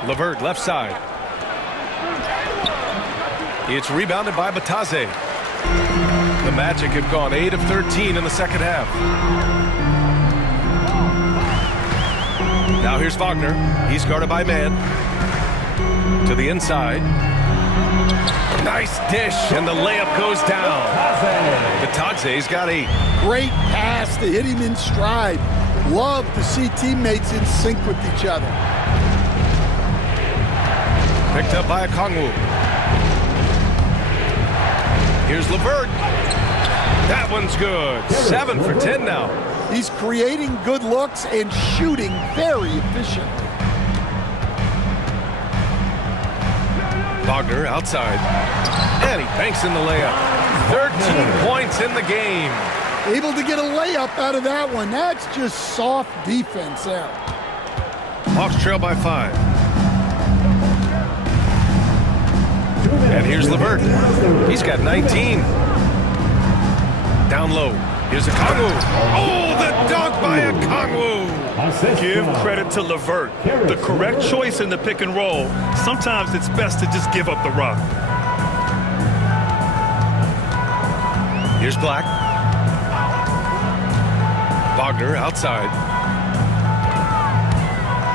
LeVert left side. It's rebounded by Bataze. The Magic have gone 8 of 13 in the second half. Now here's Wagner. He's guarded by man. To the inside. Nice dish, and the layup goes down. Bataze's got 8. Great pass to hit him in stride. Love to see teammates in sync with each other. Picked up by Okongwu. Here's LeVert. That one's good. 7 for 10 now. He's creating good looks and shooting very efficiently. Wagner outside. And he banks in the layup. 13 points in the game. Able to get a layup out of that one. That's just soft defense there. Hawks trail by 5. And here's LeVert. He's got 19. Down low. Here's Okongwu. Oh, the dunk by Okongwu. Give credit to LeVert. The correct choice in the pick and roll. Sometimes it's best to just give up the rock. Here's Black. Wagner outside.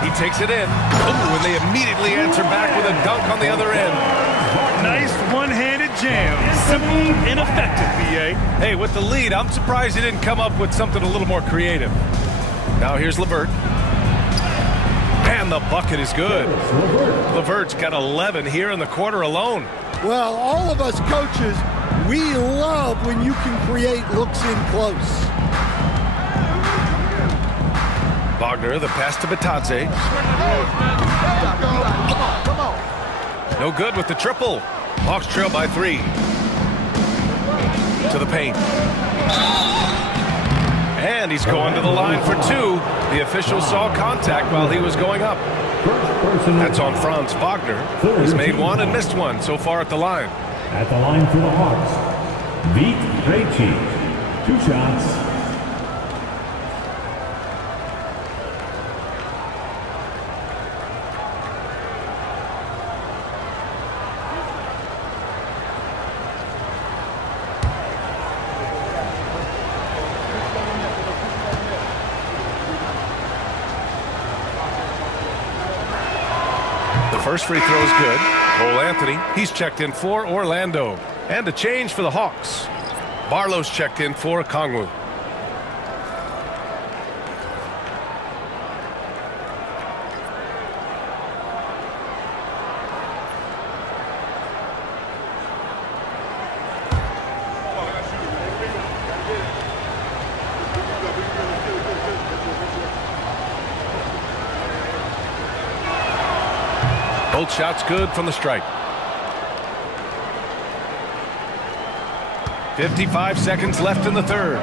He takes it in. Oh, and they immediately answer back with a dunk on the other end. Nice one-handed jam. Simple, ineffective, B.A. Hey, with the lead, I'm surprised he didn't come up with something a little more creative. Now here's LeVert. And the bucket is good. LeVert's got 11 here in the quarter alone. Well, all of us coaches, we love when you can create looks in close. Wagner, the pass to Batadze. No good with the triple. Hawks trail by 3. To the paint. And he's going to the line for 2. The official saw contact while he was going up. That's on Franz Wagner. He's made 1 and missed 1 so far at the line. At the line for the Hawks, Zacharie. 2 shots. First free throw is good. Cole Anthony, he's checked in for Orlando. And a change for the Hawks. Barlow's checked in for Okongwu. Both shots good from the stripe. 55 seconds left in the third.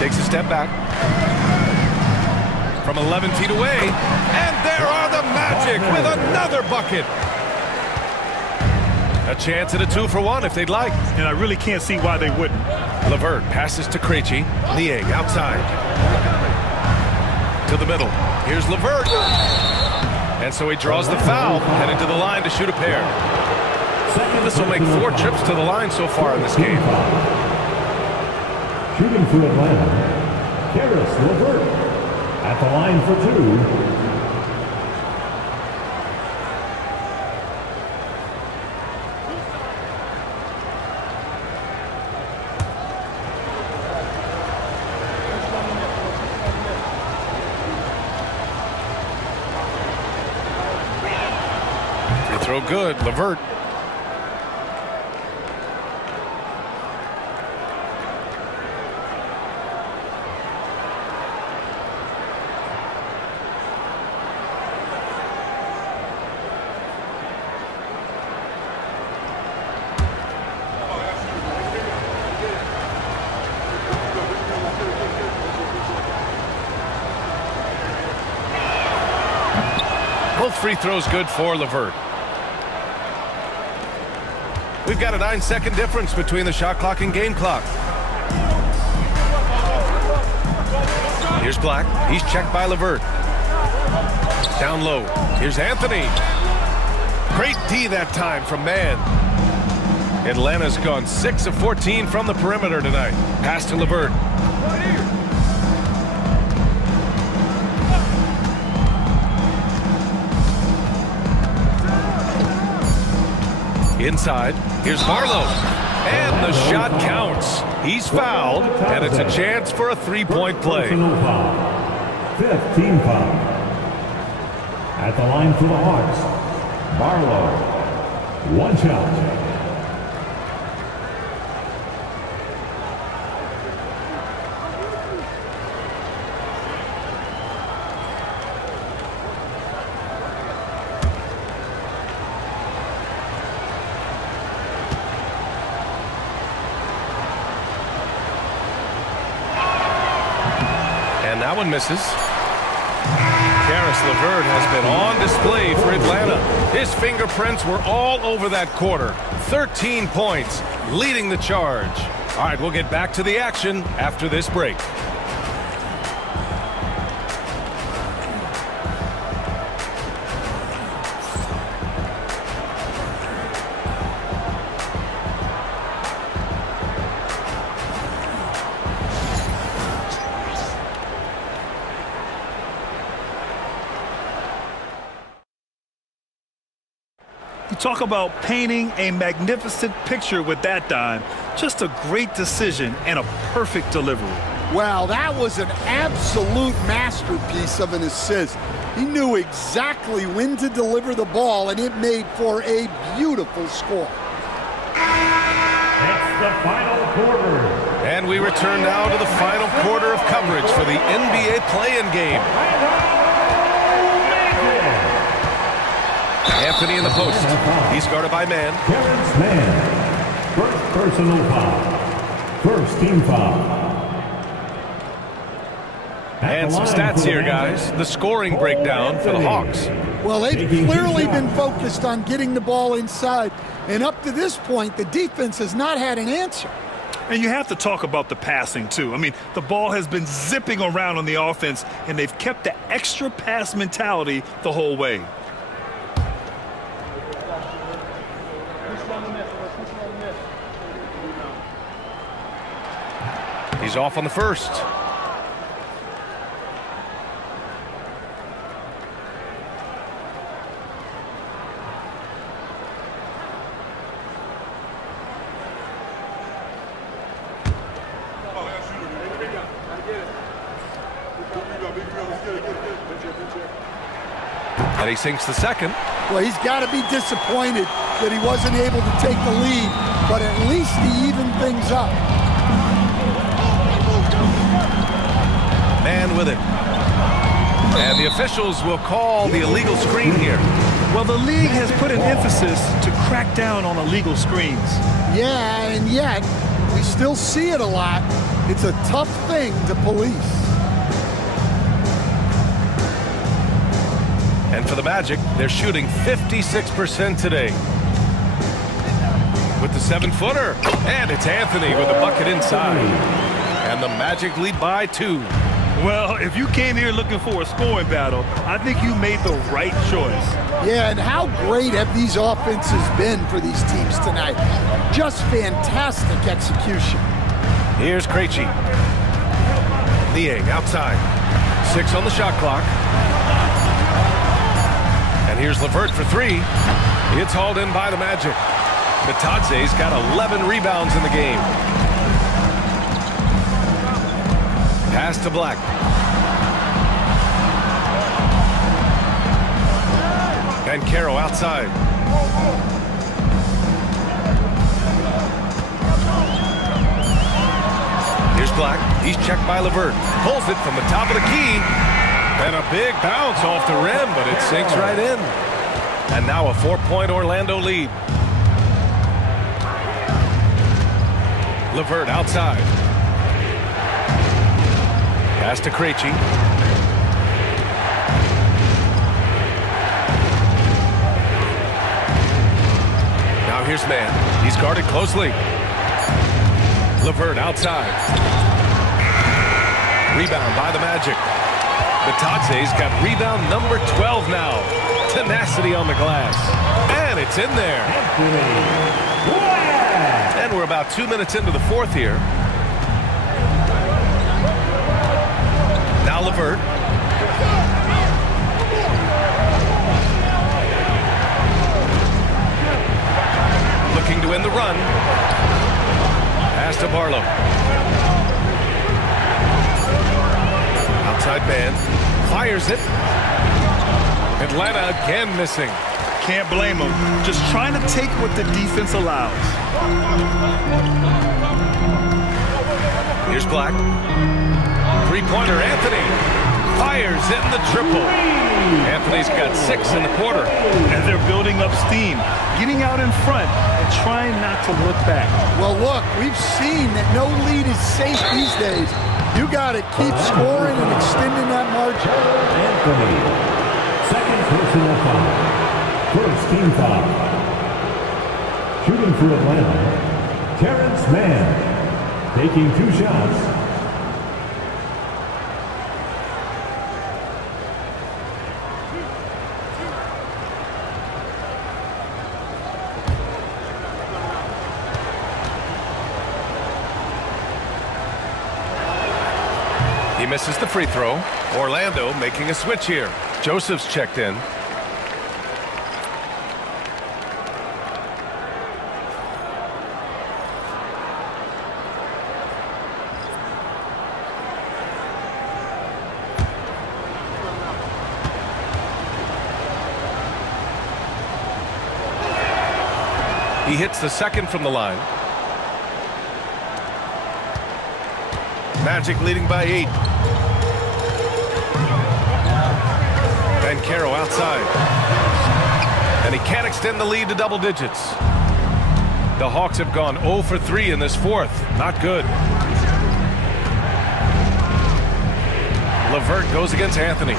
Takes a step back. From 11 feet away. And there are the Magic with another bucket. A chance at a 2-for-1 if they'd like. And I really can't see why they wouldn't. LeVert passes to Krejci. Niang outside. To the middle. Here's LeVert. And so he draws the foul, headed to the line to shoot a pair. This will make 4 trips to the line so far in this game. Shooting for Atlanta, Caris LeVert. At the line for 2. Throw good, LeVert. Both free throws good for LeVert. We've got a 9-second difference between the shot clock and game clock. Here's Black. He's checked by LeVert. Down low. Here's Anthony. Great D that time from Mann. Atlanta's gone 6 of 14 from the perimeter tonight. Pass to LeVert. Inside, here's Barlow. And the shot counts. He's fouled, and it's a chance for a 3-point play. 15 foul. At the line for the Hawks, Barlow. 1 shot. That one misses. Caris LeVert has been on display for Atlanta. His fingerprints were all over that quarter. 13 points, leading the charge. All right, we'll get back to the action after this break. Talk about painting a magnificent picture with that dime. Just a great decision and a perfect delivery. Well, that was an absolute masterpiece of an assist. He knew exactly when to deliver the ball, and it made for a beautiful score. It's the final quarter. And And we return now to the final quarter of coverage for the NBA play-in game. Anthony in the post. He's guarded by Man. Terrence Mann. First personal foul. First team foul. And some stats here, guys. The scoring breakdown for the Hawks. Well, they've clearly been focused on getting the ball inside. And up to this point, the defense has not had an answer. And you have to talk about the passing, too. I mean, the ball has been zipping around on the offense, and they've kept the extra pass mentality the whole way. He's off on the first. And he sinks the second. Well, he's got to be disappointed that he wasn't able to take the lead, but at least he evened things up. Man with it. And the officials will call the illegal screen here. Well, the league has put an emphasis to crack down on illegal screens. Yeah, and yet we still see it a lot. It's a tough thing to police. And for the Magic, they're shooting 56% today. With the 7-footer. And it's Anthony with the bucket inside. And the Magic lead by 2. Well, if you came here looking for a scoring battle, I think you made the right choice. Yeah, and how great have these offenses been for these teams tonight? Just fantastic execution. Here's Krejci. Niang outside. 6 on the shot clock. And here's LeVert for 3. It's hauled in by the Magic. Bitadze's got 11 rebounds in the game. Pass to Black. Banchero outside. Here's Black. He's checked by LeVert. Pulls it from the top of the key. And a big bounce off the rim, but it sinks right in. And now a 4-point Orlando lead. LeVert outside. Pass to Krejci. Now here's Man. He's guarded closely. LeVert outside. Rebound by the Magic. Bitadze's got rebound number 12 now. Tenacity on the glass. And it's in there. And we're about 2 minutes into the fourth here. Now LeVert. Looking to end the run. Pass to Barlow. Outside Man. Fires it. Atlanta again missing. Can't blame him. Just trying to take what the defense allows. Here's Black. Three-pointer, Anthony. Fires in the triple. Anthony's got 6 in the quarter. And they're building up steam. Getting out in front and trying not to look back. Well, look, we've seen that no lead is safe these days. You got to keep scoring and extending that margin. Anthony, second personal foul. First team foul. Shooting for Atlanta, Terrence Mann. Taking 2 shots. He misses the free throw. Orlando making a switch here. Joseph's checked in. He hits the second from the line. Magic leading by 8. Banchero outside. And he can't extend the lead to double digits. The Hawks have gone 0 for 3 in this fourth. Not good. LeVert goes against Anthony.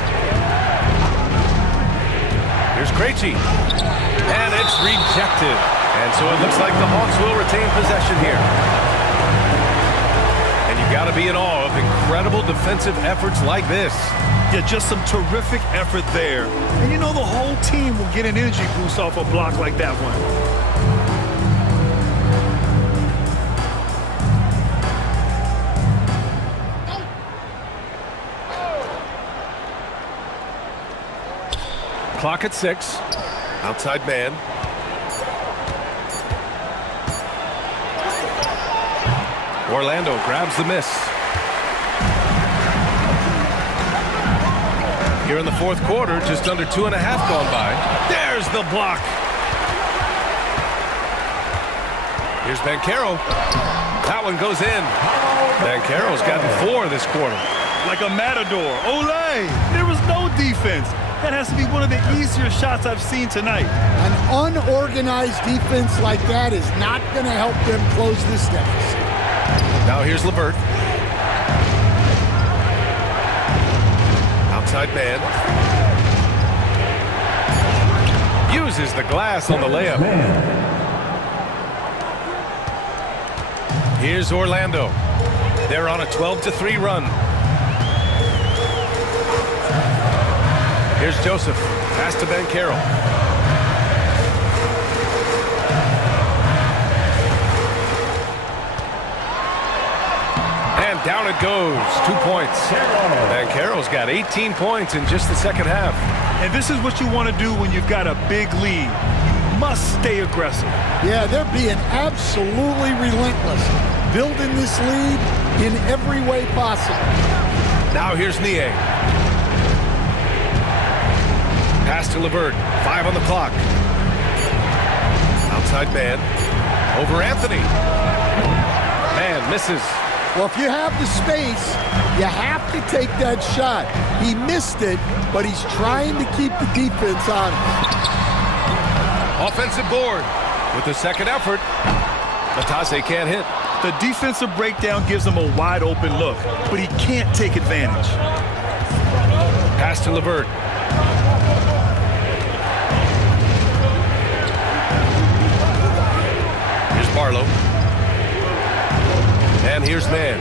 Here's Krejci. And it's rejected. And so it looks like the Hawks will retain possession here. And you got to be in awe of incredible defensive efforts like this. Yeah, just some terrific effort there. And you know the whole team will get an energy boost off a block like that one. Clock at 6. Outside man. Orlando grabs the miss. Here in the fourth quarter, just under 2.5 gone by. There's the block. Here's Banchero. That one goes in. Banchero's gotten 4 this quarter. Like a matador. Olay! There was no defense. That has to be one of the easier shots I've seen tonight. An unorganized defense like that is not going to help them close this deficit. Now here's LeVert. Outside man. Uses the glass on the layup. Here's Orlando. They're on a 12-3 run. Here's Joseph. Pass to Banchero. And down it goes. 2 points. Banchero's got 18 points in just the second half. And this is what you want to do when you've got a big lead. You must stay aggressive. Yeah, they're being absolutely relentless. Building this lead in every way possible. Now here's Niang. Pass to LeVert. 5 on the clock. Outside man. Over Anthony. Man misses. Well, if you have the space, you have to take that shot. He missed it, but he's trying to keep the defense on him. Offensive board. With the second effort, Matase can't hit. The defensive breakdown gives him a wide open look, but he can't take advantage. Pass to LeVert. Barlow. And here's man.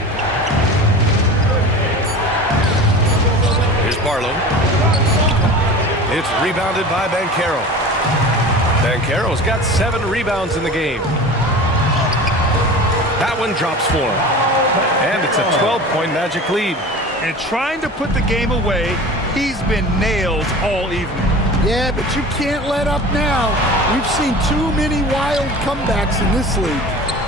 Here's Barlow. It's rebounded by Banchero. Banchero's got 7 rebounds in the game. That one drops for him. And it's a 12-point Magic lead. And trying to put the game away, he's been nailed all evening. Yeah, but you can't let up now. We've seen too many wild comebacks in this league.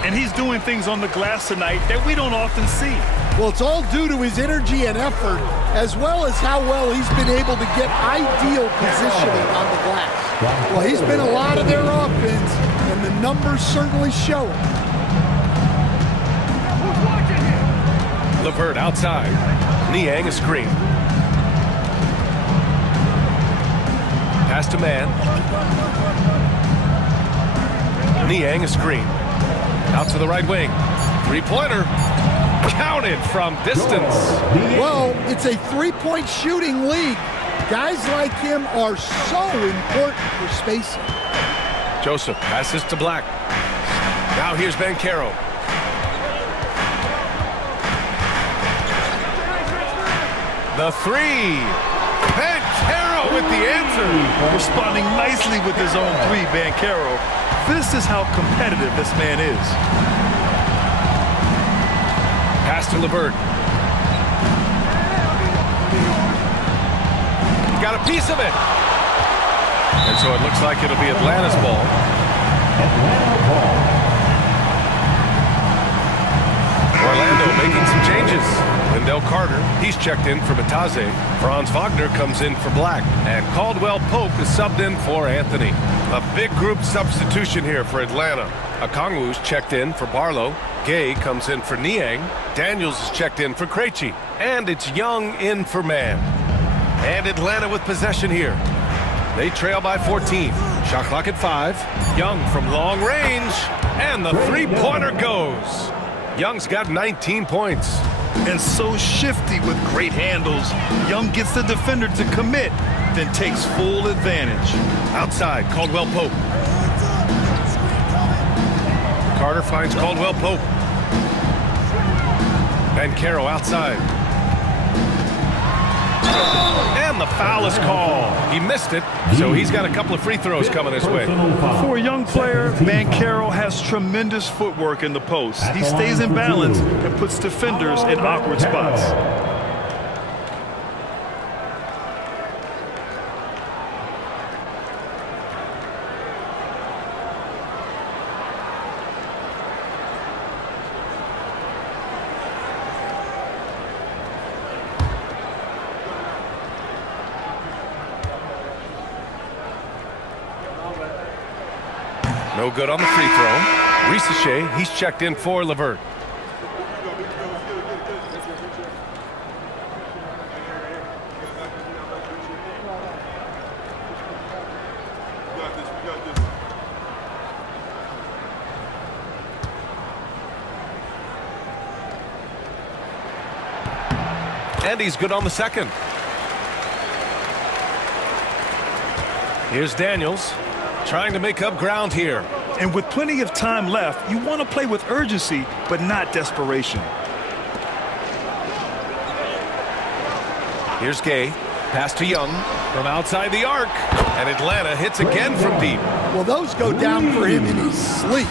And he's doing things on the glass tonight that we don't often see. Well, it's all due to his energy and effort, as well as how well he's been able to get ideal positioning on the glass. Well, he's been a lot of their offense, and the numbers certainly show it. LeVert outside. Niang a screen. Pass to man. Niang a screen. Out to the right wing. 3-pointer. Counted from distance. Well, it's a 3-point shooting league. Guys like him are so important for spacing. Joseph passes to Black. Now here's Banchero. The 3. Banchero with the answer. Responding nicely with his own 3, Banchero. This is how competitive this man is. Pass to LeVert. Got a piece of it. And so it looks like it'll be Atlanta's ball. Orlando making some changes. Wendell Carter, he's checked in for Matase. Franz Wagner comes in for Black. And Caldwell-Pope is subbed in for Anthony. A big group substitution here for Atlanta. Okongwu's checked in for Barlow. Gueye comes in for Niang. Daniels is checked in for Krejci. And it's Young in for Mann. And Atlanta with possession here. They trail by 14. Shot clock at 5. Young from long range. And the three-pointer goes. Young's got 19 points. And so shifty with great handles. Young gets the defender to commit, then takes full advantage. Outside, Caldwell-Pope. Carter finds Caldwell-Pope. Banchero outside. And the foul is called. He missed it, so he's got a couple of free throws coming his way. For a young player, Banchero has tremendous footwork in the post. He stays in balance and puts defenders in awkward spots. No good on the free throw. Risacher, he's checked in for Levert. And he's good on the second. Here's Daniels. Trying to make up ground here. And with plenty of time left, you want to play with urgency, but not desperation. Here's Gueye. Pass to Young from outside the arc. And Atlanta hits again from deep. Well, those go down for him in his sleep.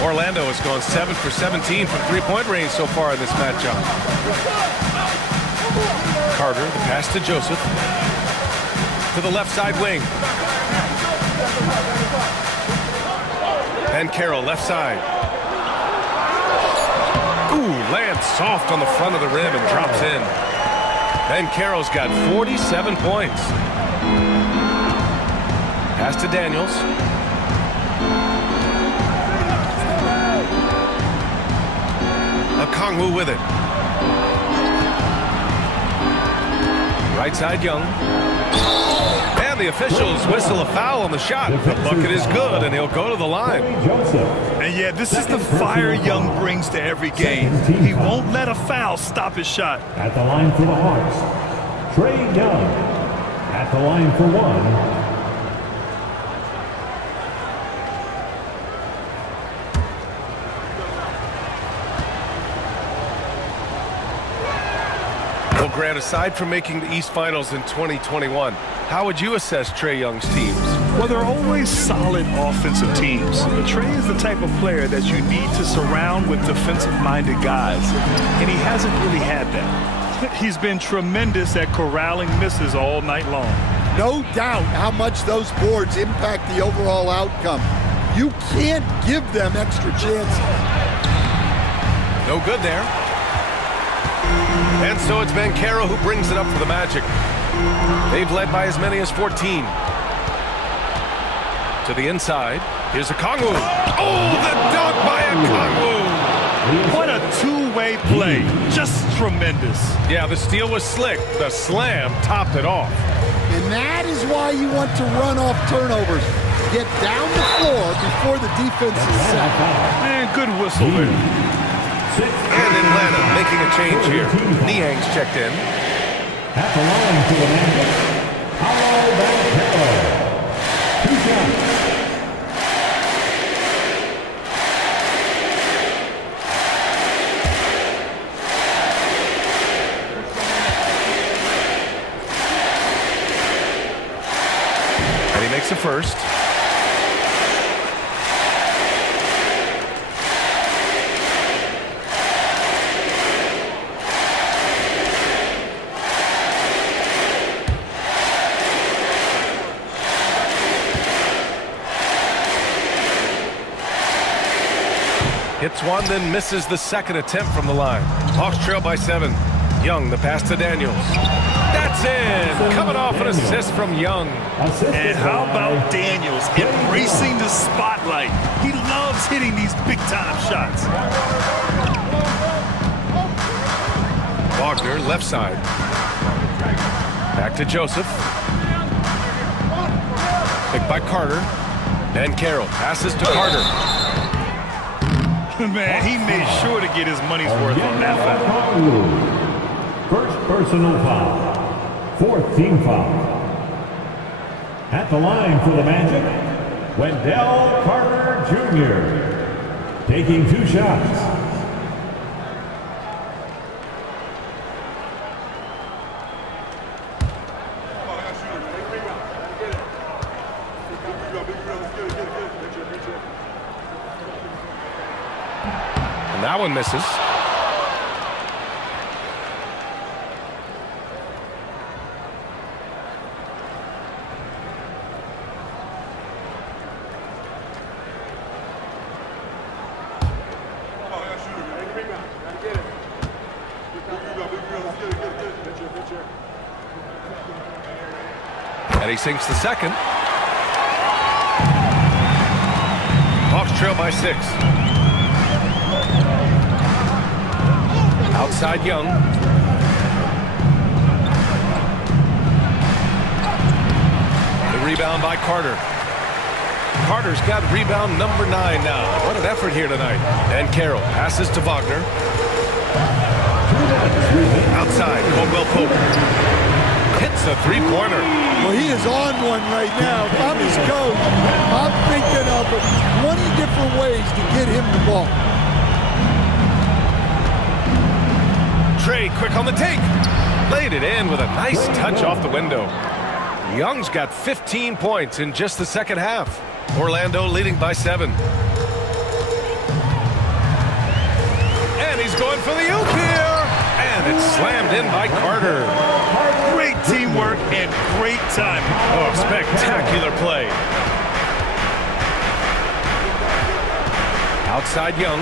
Orlando has gone 7 for 17 from three-point range so far in this matchup. Carter, the pass to Joseph. To the left side wing. Banchero left side. Ooh, lands soft on the front of the rim and drops in. Banchero's got 47 points. Pass to Daniels. Okongwu with it. Right side Young. And the officials whistle a foul on the shot. The bucket is good, and he'll go to the line. And yeah, this is the fire Young brings to every game. He won't let a foul stop his shot. At the line for the Hawks, Trae Young. At the line for one. Well, Grant, aside from making the East Finals in 2021, how would you assess Trae Young's teams? Well, they're always solid offensive teams. But Trae is the type of player that you need to surround with defensive-minded guys, and he hasn't really had that. He's been tremendous at corralling misses all night long. No doubt how much those boards impact the overall outcome. You can't give them extra chances. No good there. And so it's Banchero who brings it up for the Magic. They've led by as many as 14. To the inside. Here's Okongwu. Oh, the dunk by Okongwu. What a two-way play. Just tremendous. Yeah, the steal was slick. The slam topped it off. And that is why you want to run off turnovers. Get down the floor before the defense is set. Man, good whistle there. And Atlanta making a change here. Niang's checked in. At the line for the Magic, Paolo Banchero. 2 shots. And he makes the first. Hits one, then misses the second attempt from the line. Hawks trail by 7. Young, the pass to Daniels. That's in! Coming off an assist from Young. And how about Daniels embracing the spotlight? He loves hitting these big-time shots. Wagner, left side. Back to Joseph. Picked by Carter. Banchero passes to Carter. Man, he made sure to get his money's worth on that foul. First personal foul. Fourth team foul. At the line for the Magic, Wendell Carter Jr. taking 2 shots. And that one misses. And he sinks the second. Hawks trail by 6. Outside Young. The rebound by Carter. Carter's got rebound number 9 now. What an effort here tonight. And Carroll passes to Wagner. Outside, Caldwell-Pope. Hits a 3-pointer. Well, he is on one right now. If I'm his coach, I'm thinking of 20 different ways to get him the ball. Trae quick on the take. Laid it in with a nice touch off the window. Young's got 15 points in just the second half. Orlando leading by 7. And he's going for the oop here. And it's slammed in by Carter. Great teamwork and great timing. Oh, spectacular play. Outside Young.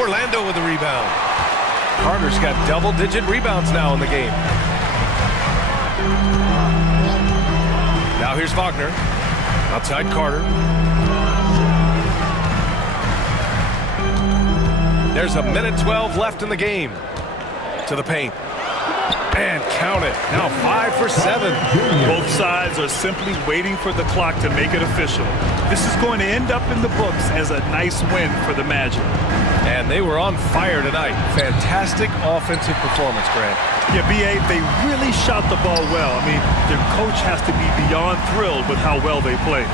Orlando with the rebound. Carter's got double-digit rebounds now in the game. Now here's Wagner. Outside Carter. There's a minute 12 left in the game. To the paint. And count it. Now 5 for 7. Both sides are simply waiting for the clock to make it official. This is going to end up in the books as a nice win for the Magic. And they were on fire tonight. Fantastic offensive performance, Grant. Yeah, B.A., they really shot the ball well. I mean, their coach has to be beyond thrilled with how well they played.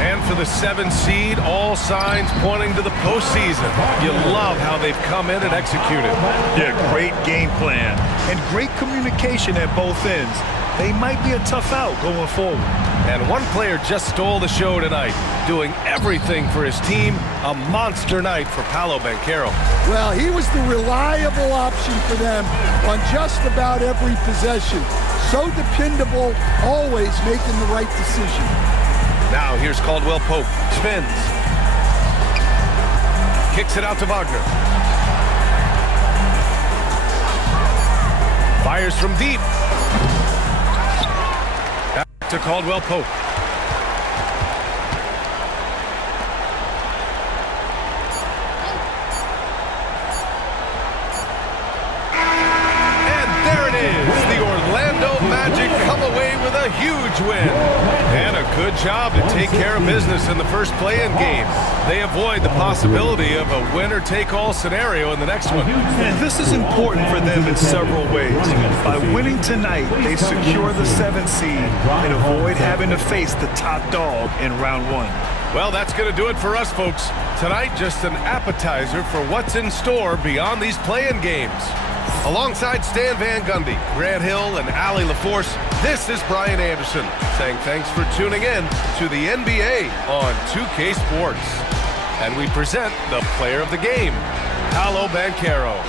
And for the 7th seed, all signs pointing to the postseason. You love how they've come in and executed. Yeah, great game plan and great communication at both ends. They might be a tough out going forward. And one player just stole the show tonight, doing everything for his team. A monster night for Paolo Banchero. Well, he was the reliable option for them on just about every possession. So dependable, always making the right decision. Now here's Caldwell-Pope. Spins. Kicks it out to Wagner. Fires from deep. Back to Caldwell-Pope. And there it is. The Orlando Magic come away with a huge win. And a good job to take care of business in the first play-in game. They avoid the possibility of a winner-take-all scenario in the next one. And this is important for them in several ways. By winning tonight, they secure the 7th seed and avoid having to face the top dog in round 1. Well, that's going to do it for us, folks. Tonight, just an appetizer for what's in store beyond these play-in games. Alongside Stan Van Gundy, Grant Hill, and Allie LaForce, this is Brian Anderson saying thanks for tuning in to the NBA on 2K Sports. And we present the player of the game, Paolo Banchero.